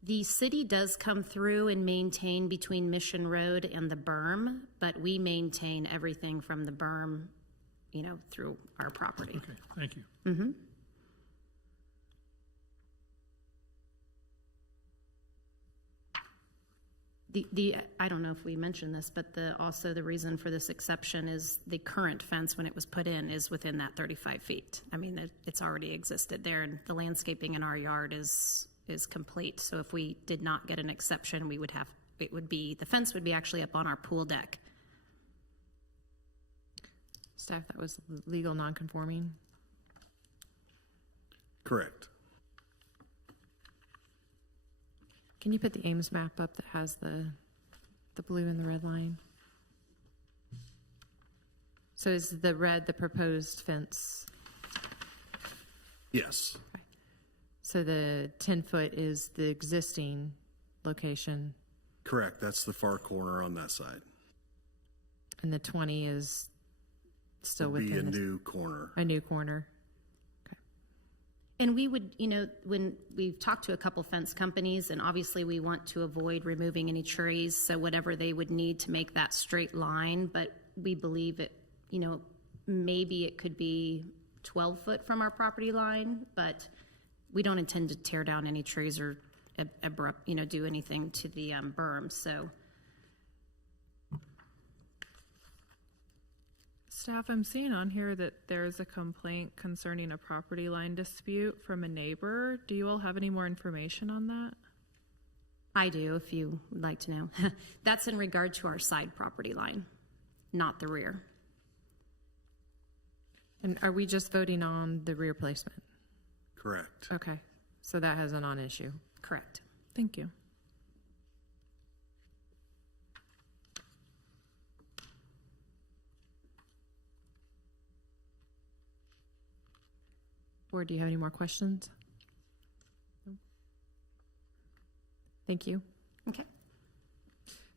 The city does come through and maintain between Mission Road and the berm, but we maintain everything from the berm, through our property. Okay, thank you. Mm-hmm. I don't know if we mentioned this, but also the reason for this exception is the current fence, when it was put in, is within that 35 feet. I mean, it's already existed there, and the landscaping in our yard is complete. So if we did not get an exception, the fence would be actually up on our pool deck. Staff, that was legal non-conforming? Correct. Can you put the Ames map up that has the blue and the red line? So is the red the proposed fence? Yes. Okay. So the 10-foot is the existing location, Correct. That's the far corner on that side. and the 20 is still Would be within a this- new corner. a new corner. And we would, when we've talked to a couple fence companies, and obviously we want to avoid removing any trees, so whatever they would need to make that straight line, but we believe it, maybe it could be 12 foot from our property line, but we don't intend to tear down any trees or do anything to the berm, so. Staff, I'm seeing on here that there's a complaint concerning a property line dispute from a neighbor. Do you all have any more information on that? I do, if you would like to know. That's in regard to our side property line, not the rear. And are we just voting on the rear placement? Correct. Okay, so that has a non-issue. Correct. Thank you. Board, do you have any more questions? No? Thank you. Okay.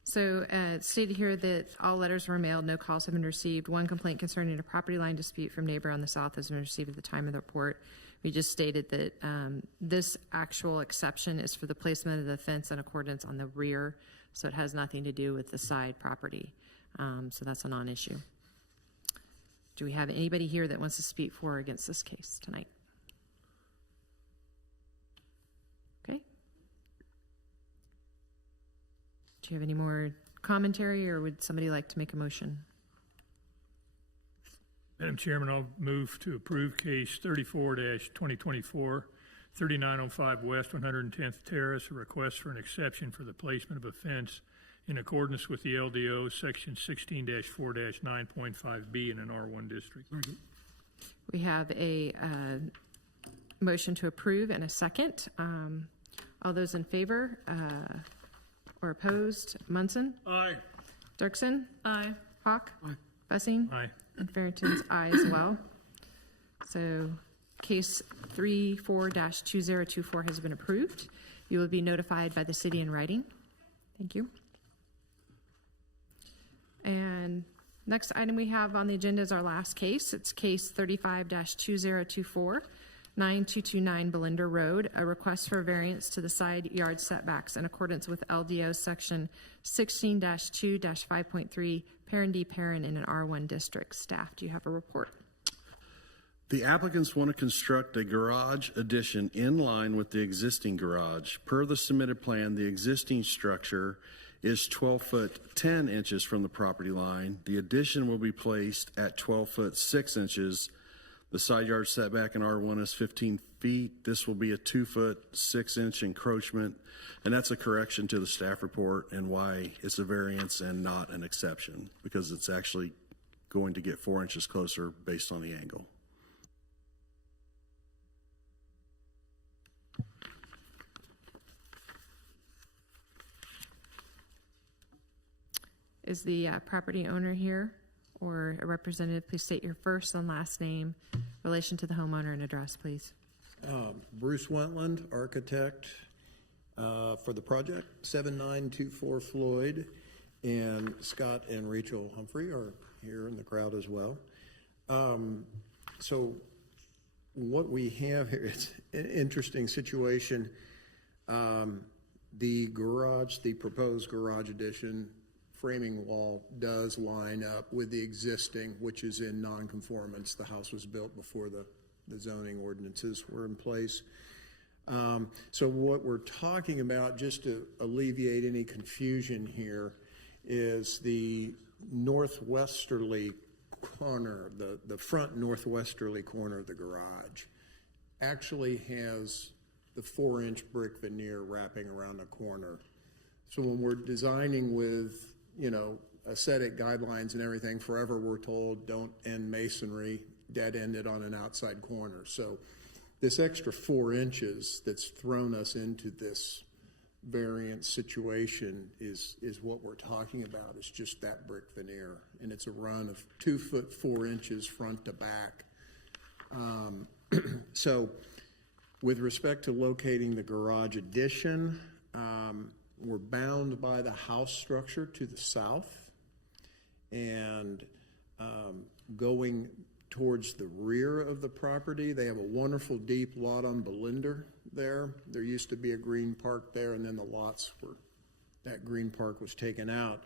So it's stated here that all letters were mailed, no calls have been received. One complaint concerning a property line dispute from neighbor on the south has been received at the time of the report. We just stated that this actual exception is for the placement of the fence in accordance on the rear, so it has nothing to do with the side property. So that's a non-issue. Do we have anybody here that wants to speak for or against this case tonight? Okay. Do you have any more commentary, or would somebody like to make a motion? Madam Chairman, I'll move to approve case 34-2024, 3905 West 110th Terrace, a request for an exception for the placement of a fence in accordance with the LDO section 16-4-9.5B in an R1 district. We have a motion to approve and a second. All those in favor or opposed? Munson? Aye. Dirksen? Aye. Hawk? Aye. Bussing? Aye. And Farrington's aye as well. So case 34-2024 has been approved. You will be notified by the city in writing. Thank you. And next item we have on the agenda is our last case. It's case 35-2024, 9229 Belinder Road, a request for variance to the side yard setbacks in accordance with LDO section 16-2-5.3, parent D parent in an R1 district. Staff, do you have a report? The applicants want to construct a garage addition in line with the existing garage. Per the submitted plan, the existing structure is 12 foot 10 inches from the property line. The addition will be placed at 12 foot 6 inches. The side yard setback in R1 is 15 feet. This will be a 2 foot 6 inch encroachment, and that's a correction to the staff report and why it's a variance and not an exception, because it's actually going to get 4 inches closer based on the angle. Is the property owner here or a representative? Please state your first and last name, relation to the homeowner, and address, please. Bruce Wentland, architect for the project, 7924 Floyd, and Scott and Rachel Humphrey are here in the crowd as well. So what we have here, it's an interesting situation. The garage, the proposed garage addition framing wall does line up with the existing, which is in non-conformance. The house was built before the zoning ordinances were in place. So what we're talking about, just to alleviate any confusion here, is the northwesterly corner, the front northwesterly corner of the garage actually has the 4-inch brick veneer wrapping around the corner. So when we're designing with, aesthetic guidelines and everything, forever we're told don't end masonry, dead ended on an outside corner. So this extra 4 inches that's thrown us into this variance situation is what we're talking about. It's just that brick veneer, and it's a run of 2 foot 4 inches front to back. So with respect to locating the garage addition, we're bound by the house structure to the south, and going towards the rear of the property, they have a wonderful deep lot on Belinder there. There used to be a green park there, and then that green park was taken out.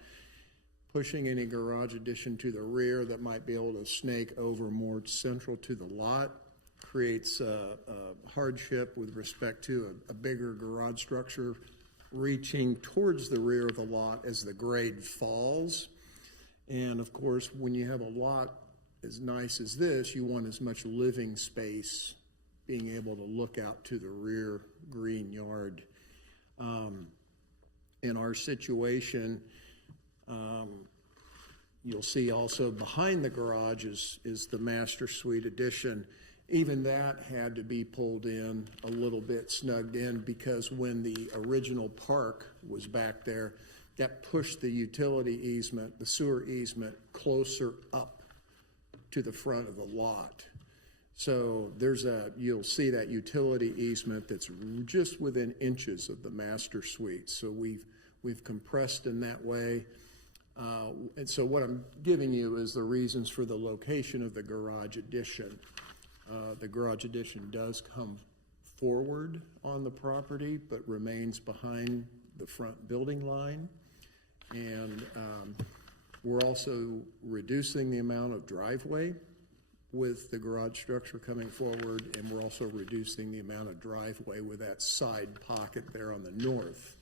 Pushing any garage addition to the rear that might be able to snake over more central to the lot creates a hardship with respect to a bigger garage structure reaching towards the rear of the lot as the grade falls. And of course, when you have a lot as nice as this, you want as much living space, being able to look out to the rear green yard. In our situation, you'll see also behind the garage is the master suite addition. Even that had to be pulled in a little bit, snugged in, because when the original park was back there, that pushed the utility easement, the sewer easement, closer up to the front of the lot. So you'll see that utility easement that's just within inches of the master suite. So we've compressed in that way. And so what I'm giving you is the reasons for the location of the garage addition. The garage addition does come forward on the property, but remains behind the front building line. And we're also reducing the amount of driveway with the garage structure coming forward, and we're also reducing the amount of driveway with that side pocket there on the north.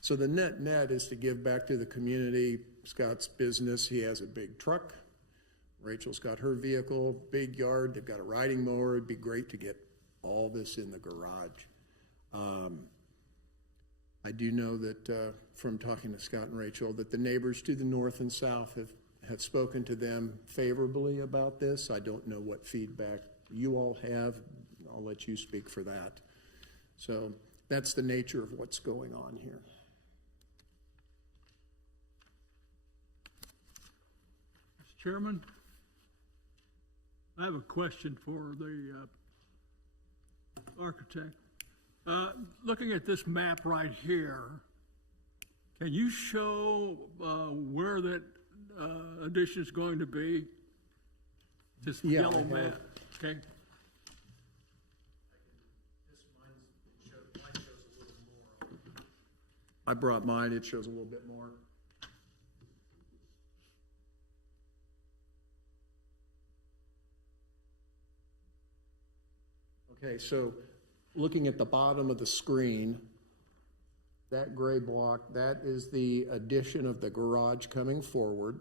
So the net is to give back to the community. Scott's business, he has a big truck. Rachel's got her vehicle, big yard. They've got a riding mower. It'd be great to get all this in the garage. I do know that from talking to Scott and Rachel that the neighbors to the north and south have spoken to them favorably about this. I don't know what feedback you all have. I'll let you speak for that. So that's the nature of what's going on here. Mr. Chairman, I have a question for the architect. Looking at this map right here, Can you show where that addition is going to be? This Yeah, yellow I have. map, okay? I brought mine, it shows a little bit more. Okay, so looking at the bottom of the screen, that gray block, that is the addition of the garage coming forward.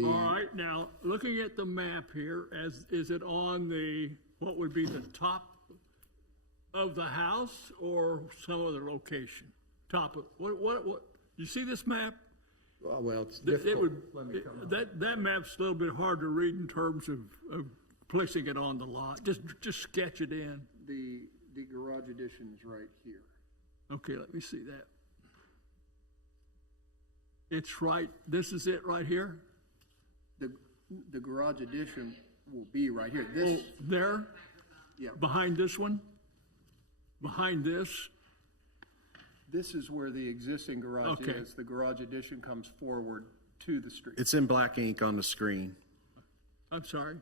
All right, now, looking at the map here, is it on the, what would be the top of the house or some other location? Top of, what, you see this map? Well, it's It difficult. would, Let me come up. that map's a little bit hard to read in terms of placing it on the lot. Just sketch it in. The garage addition is right here. Okay, let me see that. It's right, this is it right here? The garage addition will be right here. Oh, This, there? yeah, Behind this one? Behind this? this is where the existing garage Okay. is. The garage addition comes forward to the street. It's in black ink on the screen. I'm sorry?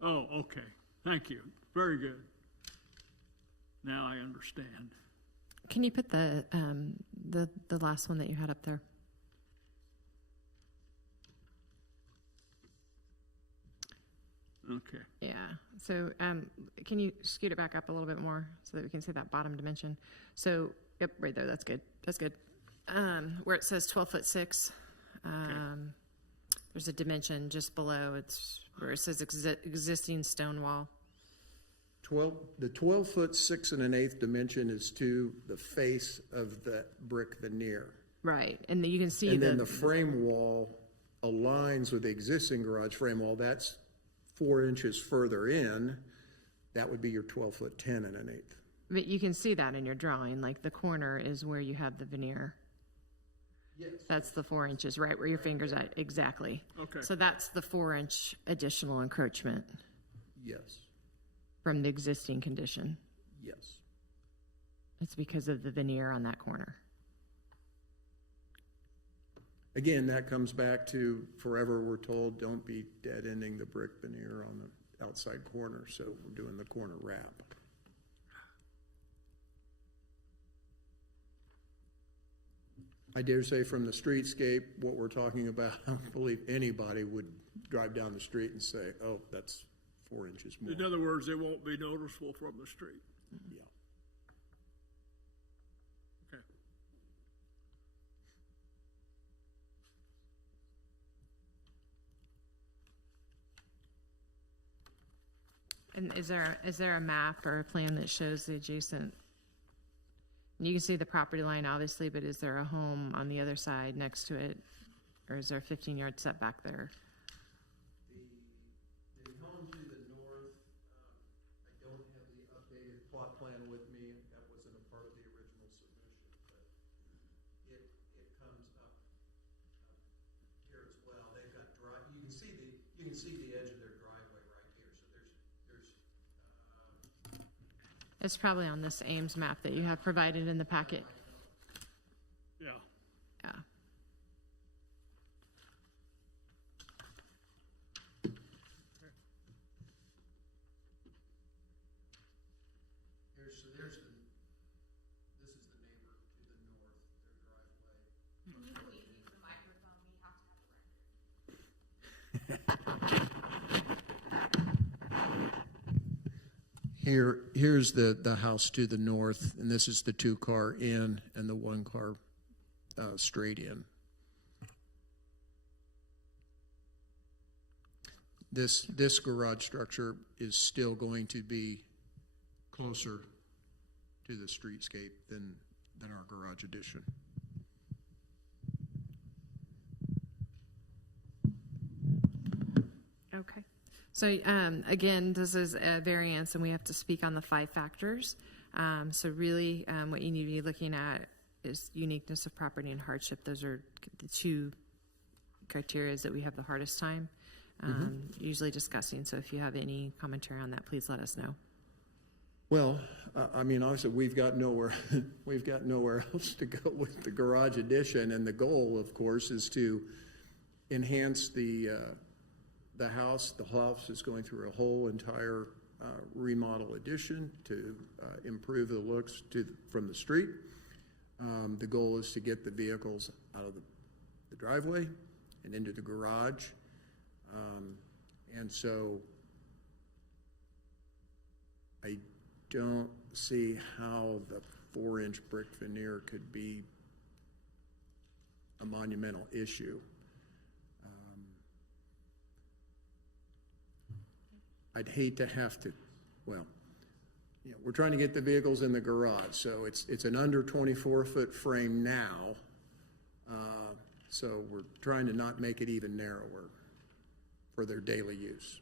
Oh, okay. Thank you. Very good. Now I understand. Can you put the last one that you had up there? Okay. Yeah, so, can you scoot it back up a little bit more so that we can see that bottom dimension? So, yep, right there, that's good, where it says 12'6", there's a dimension just below, it's where it says existing stone wall. The 12-foot 6 1/8 dimension is to the face of the brick veneer. Right, and you can see And then the frame wall aligns with the existing garage frame wall. That's 4 inches further in. That would be your 12-foot 10 1/8. but you can see that in your drawing, like the corner is where you have the veneer. Yes. That's the 4 inches, right where your finger's at, exactly. Okay. So that's the 4-inch additional encroachment Yes, from the existing condition. yes. It's because of the veneer on that corner. Again, that comes back to forever we're told, don't be dead-ending the brick veneer on the outside corner, so we're doing the corner wrap. I dare say from the streetscape, what we're talking about, I don't believe anybody would drive down the street and say, oh, that's 4 inches more. In other words, it won't be noticeable from the street. Yeah. Okay. And is there a map or a plan that shows the adjacent? And you can see the property line, obviously, but is there a home on the other side next to it? Or is there a 15-yard setback there? The home to the north, I don't have the updated plot plan with me. That wasn't a part of the original submission, but it comes up here as well. They've got you can see the edge of their driveway right here. So there's It's probably on this Ames map that you have provided in the packet. Yeah. Yeah. this is the neighbor to the north, their driveway. Here's the house to the north, and this is the 2-car in and the 1-car straight in. This garage structure is still going to be closer to the streetscape than our garage addition. Okay. So, again, this is a variance, and we have to speak on the 5 factors. So really, what you need to be looking at is uniqueness of property and hardship. Those are the 2 criteria that we have the hardest time usually discussing. So if you have any commentary on that, please let us know. Well, I mean, obviously, we've got nowhere else to go with the garage addition, and the goal, of course, is to enhance the house. The house is going through a whole entire remodel addition to improve the looks from the street. The goal is to get the vehicles out of the driveway and into the garage. And so I don't see how the 4-inch brick veneer could be a monumental issue. I'd hate to have to, well, we're trying to get the vehicles in the garage, so it's an under 24-foot frame now. So we're trying to not make it even narrower for their daily use.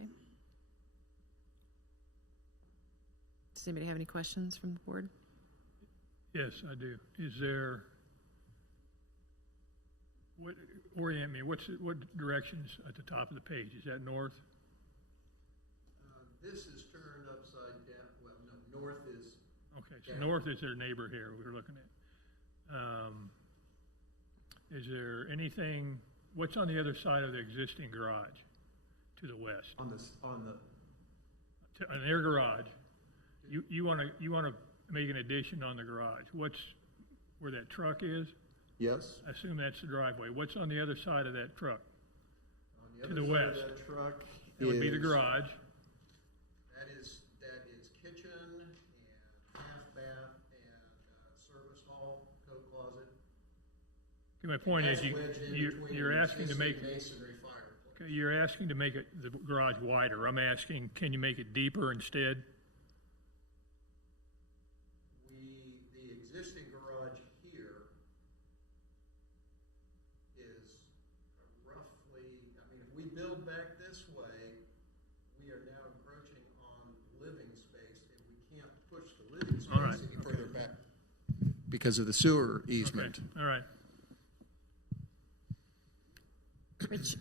Okay. Does anybody have any questions from the board? Yes, I do. Is there, orient me, what directions at the top of the page? Is that north? This is turned upside down. Well, no, north is. Okay, so north is their neighbor here we're looking at. Is there anything, what's on the other side of the existing garage to the west? On their garage, you want to make an addition on the garage. What's where that truck is? Yes. I assume that's the driveway. What's on the other side of that truck? On the other side of that truck, it would be the garage. That is kitchen and half bath and service hall, coat closet. Okay, my point is you're asking to make masonry fireplace. Okay, you're asking to make the garage wider. I'm asking, can you make it deeper instead? The existing garage here is roughly, I mean, if we build back this way, we are now encroaching on living space, and we can't push the living space any further back because of the sewer easement. Okay. All right. Rich,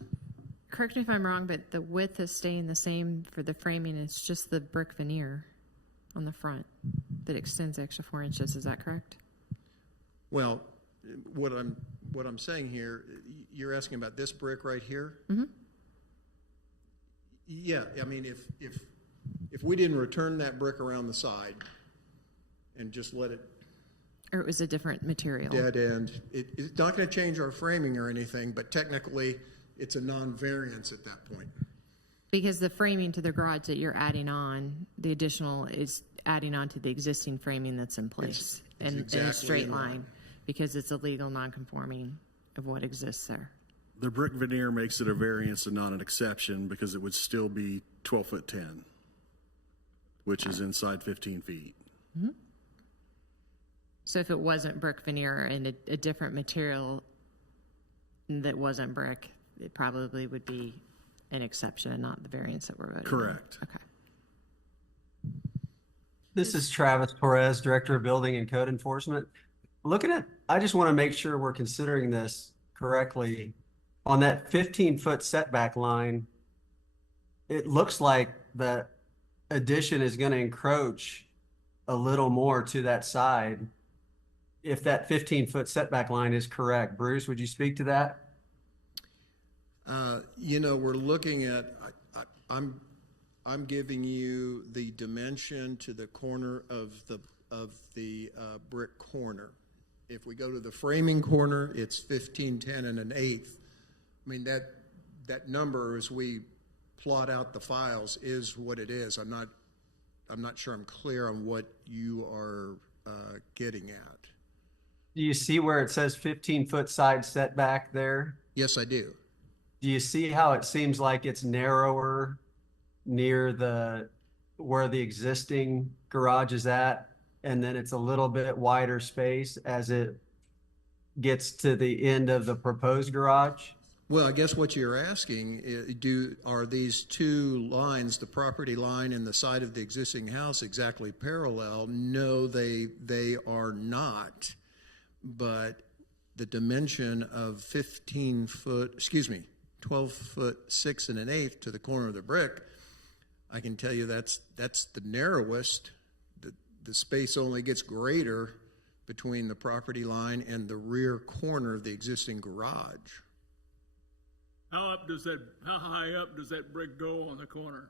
correct me if I'm wrong, but the width is staying the same for the framing. It's just the brick veneer on the front that extends the extra 4 inches. Is that correct? Well, what I'm saying here, you're asking about this brick right here? Mm-hmm. Yeah, I mean, if we didn't return that brick around the side and just let it Or it was a different material? dead end, it's not going to change our framing or anything, but technically it's a non-variance at that point. Because the framing to the garage that you're adding on, the additional is adding on to the existing framing that's in place in a straight line, because it's a legal non-conforming of what exists there. The brick veneer makes it a variance and not an exception because it would still be 12'10", which is inside 15 feet. Mm-hmm. So if it wasn't brick veneer and a different material that wasn't brick, it probably would be an exception and not the variance that we're voting on. Correct. Okay. This is Travis Torres, Director of Building and Code Enforcement. I just want to make sure we're considering this correctly. On that 15-foot setback line, it looks like the addition is going to encroach a little more to that side. If that 15-foot setback line is correct. Bruce, would you speak to that? We're looking at, I'm giving you the dimension to the corner of the brick corner. If we go to the framing corner, it's 1510 and 1/8. I mean, that number, as we plot out the files, is what it is. I'm not sure I'm clear on what you are getting at. Do you see where it says 15-foot side setback there? Yes, I do. Do you see how it seems like it's narrower near where the existing garage is at, and then it's a little bit wider space as it gets to the end of the proposed garage? Well, I guess what you're asking, are these two lines, the property line and the side of the existing house, exactly parallel? No, they are not. But the dimension of 12 12 foot 6 1/8 to the corner of the brick, I can tell you that's the narrowest. The space only gets greater between the property line and the rear corner of the existing garage. How high up does that brick go on the corner?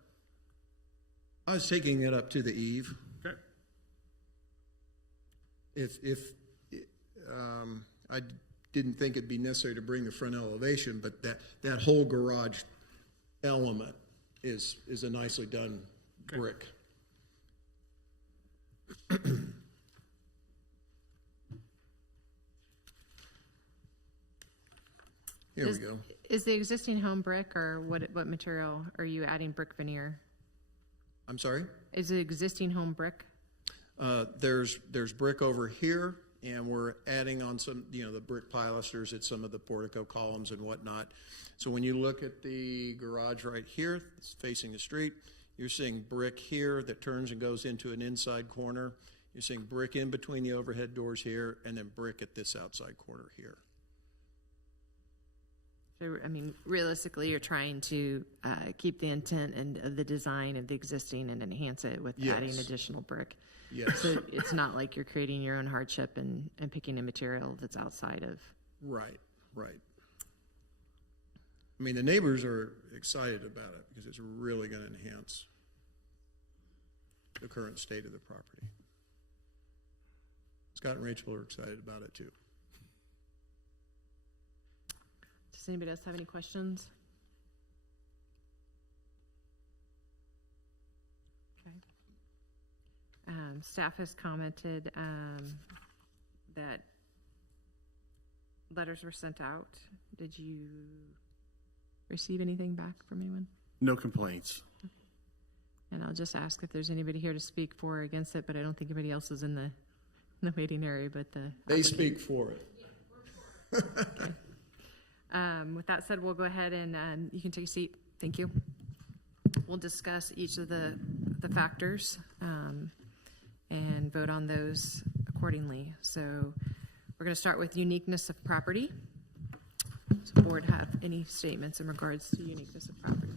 I was taking it up to the eave. Okay. I didn't think it'd be necessary to bring the front elevation, but that whole garage element is a nicely done brick. Here we go. Is the existing home brick, or what material are you adding brick veneer? I'm sorry? Is the existing home brick? There's brick over here, and we're adding on some, the brick pilasters at some of the portico columns and whatnot. So when you look at the garage right here, it's facing the street, you're seeing brick here that turns and goes into an inside corner. You're seeing brick in between the overhead doors here, and then brick at this outside corner here. So, I mean, realistically, you're trying to keep the intent and of the design of the existing and enhance it with adding additional brick. Yes. So it's not like you're creating your own hardship and picking a material that's outside of. Right. I mean, the neighbors are excited about it because it's really going to enhance the current state of the property. Scott and Rachel are excited about it too. Does anybody else have any questions? Okay. Staff has commented that letters were sent out. Did you receive anything back from anyone? No complaints. And I'll just ask if there's anybody here to speak for or against it, but I don't think anybody else is in the waiting area, but they speak for it. Okay. With that said, we'll go ahead and you can take a seat. Thank you. We'll discuss each of the factors and vote on those accordingly. So we're going to start with uniqueness of property. Does the board have any statements in regards to uniqueness of property?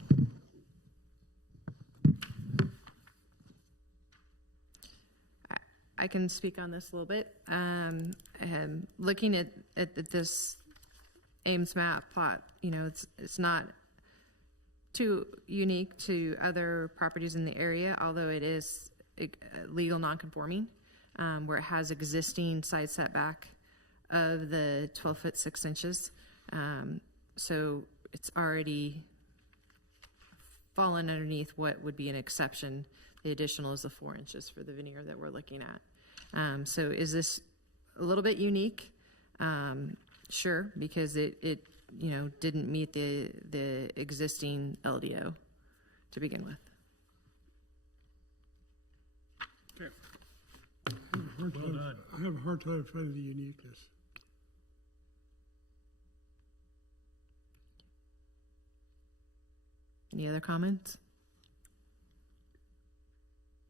I can speak on this a little bit. Looking at this Ames map plot, it's not too unique to other properties in the area, although it is legal non-conforming, where it has existing side setback of the 12 foot 6 inches. So it's already fallen underneath what would be an exception. The additional is the 4 inches for the veneer that we're looking at. So is this a little bit unique? Sure, because it didn't meet the existing LDO to begin with. Okay. I have a hard time finding the uniqueness. Any other comments?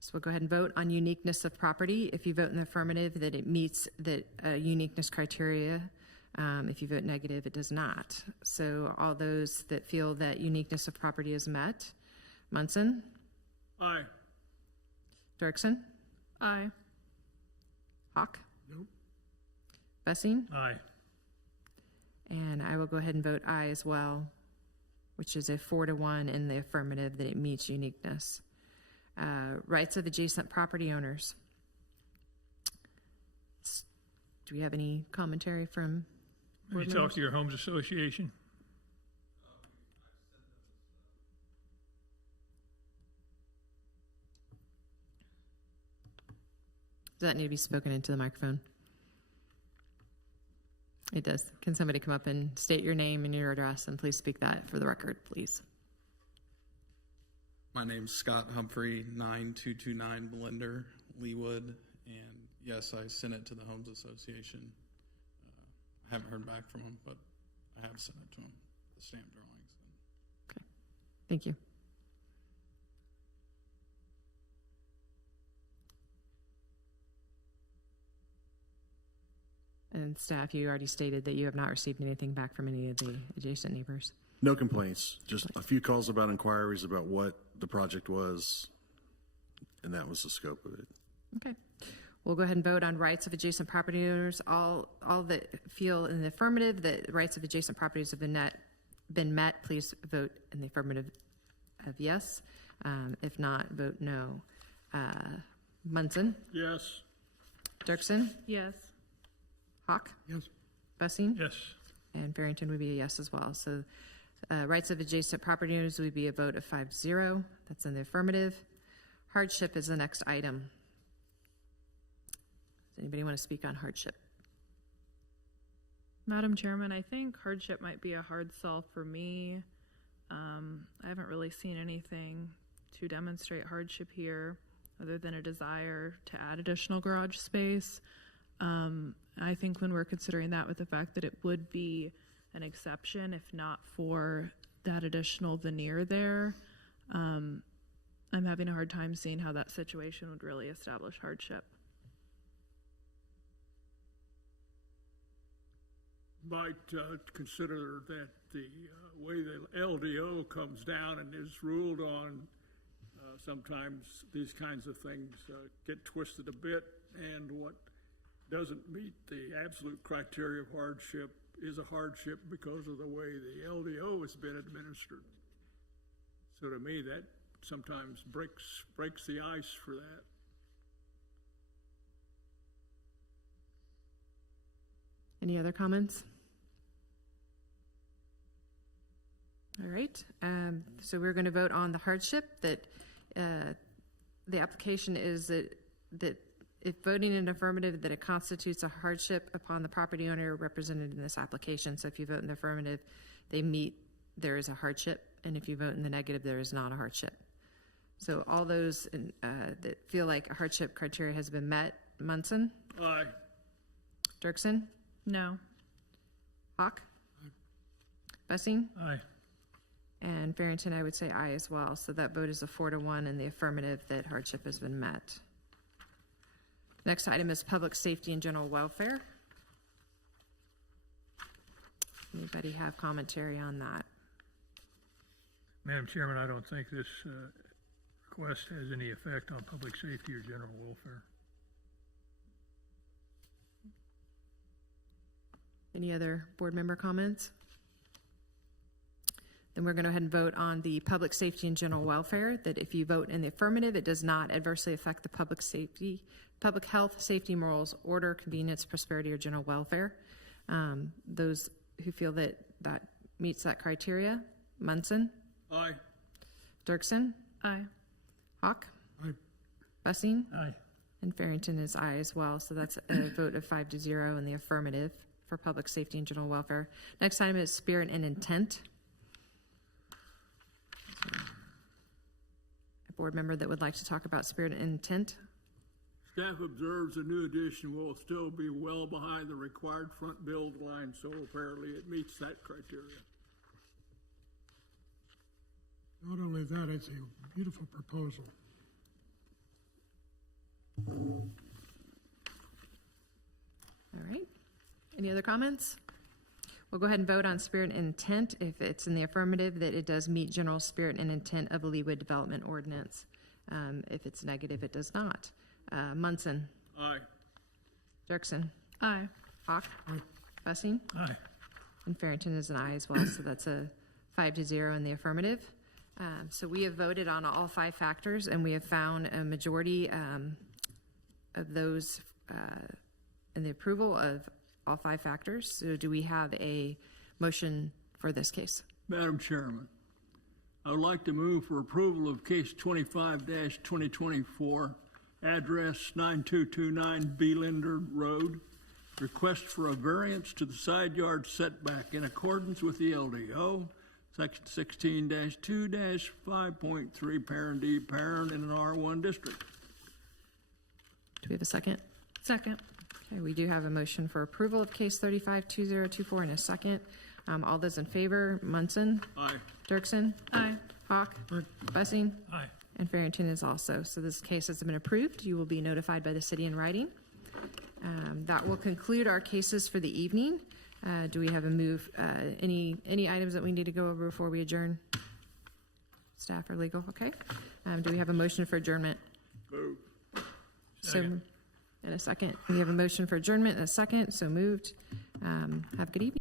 So we'll go ahead and vote on uniqueness of property. If you vote in the affirmative, that it meets the uniqueness criteria. If you vote negative, it does not. So all those that feel that uniqueness of property is met. Munson? Aye. Dirksen? Aye. Hawk? Nope. Bessing? Aye. And I will go ahead and vote aye as well, which is a 4-1 in the affirmative that it meets uniqueness. Rights of adjacent property owners. Do we have any commentary from board Maybe talk to your homes association. Does that need to be spoken into the microphone? It does. Can somebody come up and state your name and your address, and please speak that for the record, please. My name's Scott Humphrey, 9229 Belinder, Leewood, and yes, I sent it to the Homes Association. I haven't heard back from them, but I have sent it to them, the stamp drawings. Okay, thank you. And staff, you already stated that you have not received anything back from any of the adjacent neighbors. No complaints, just a few calls about inquiries about what the project was, and that was the scope of it. Okay. We'll go ahead and vote on rights of adjacent property owners. All that feel in the affirmative that rights of adjacent properties have been met, please vote in the affirmative of yes. If not, vote no. Munson? Yes. Dirksen? Yes. Hawk? Yes. Bussing? Yes. And Barrington would be a yes as well. So rights of adjacent property owners would be a vote of 5-0. That's in the affirmative. Hardship is the next item. Does anybody want to speak on hardship? Madam Chairman, I think hardship might be a hard sell for me. I haven't really seen anything to demonstrate hardship here other than a desire to add additional garage space. I think when we're considering that with the fact that it would be an exception, if not for that additional veneer there, I'm having a hard time seeing how that situation would really establish hardship. Might consider that the way the LDO comes down and is ruled on, sometimes these kinds of things get twisted a bit, and what doesn't meet the absolute criteria of hardship is a hardship because of the way the LDO has been administered. So to me, that sometimes breaks the ice for that. Any other comments? All right, so we're going to vote on the hardship that the application is that if voting in affirmative, that it constitutes a hardship upon the property owner represented in this application. So if you vote in the affirmative, there is a hardship, and if you vote in the negative, there is not a hardship. So all those that feel like a hardship criteria has been met, Munson? Aye. Dirksen? No. Hawk? Bussing? Aye. And Barrington, I would say aye as well. So that vote is a 4-1 in the affirmative that hardship has been met. Next item is public safety and general welfare. Anybody have commentary on that? Madam Chairman, I don't think this request has any effect on public safety or general welfare. Any other board member comments? Then we're going to go ahead and vote on the public safety and general welfare, that if you vote in the affirmative, it does not adversely affect the public health, safety, morals, order, convenience, prosperity, or general welfare. Those who feel that that meets that criteria, Munson? Aye. Dirksen? Aye. Hawk? Aye. Bussing? Aye. And Farrington is aye as well. So that's a vote of 5-0 in the affirmative for public safety and general welfare. Next item is spirit and intent. A board member that would like to talk about spirit and intent? Staff observes a new addition will still be well behind the required front build line, so apparently it meets that criteria. Not only that, it's a beautiful proposal. All right. Any other comments? We'll go ahead and vote on spirit and intent. If it's in the affirmative, that it does meet general spirit and intent of the Leawood Development Ordinance. If it's negative, it does not. Munson? Aye. Dirksen? Aye. Hawk? Aye. Bussing? Aye. And Farrington is an aye as well, so that's a 5-0 in the affirmative. So we have voted on all 5 factors, and we have found a majority of those in the approval of all 5 factors. So do we have a motion for this case? Madam Chairman, I would like to move for approval of case 25-2024, address 9229 Belinder Road, request for a variance to the side yard setback in accordance with the LDO, section 16-2-5.3, parent D, parent in an R1 district. Do we have a second? Second. Okay, we do have a motion for approval of case 35-2024 in a second. All those in favor, Munson? Aye. Dirksen? Aye. Hawk? Bussing? Aye. And Farrington is also. So this case has been approved. You will be notified by the city in writing. That will conclude our cases for the evening. Do we have a move, any items that we need to go over before we adjourn? Staff or legal, okay. Do we have a motion for adjournment? Move. So, and a second. We have a motion for adjournment and a second, so moved. Have a good evening.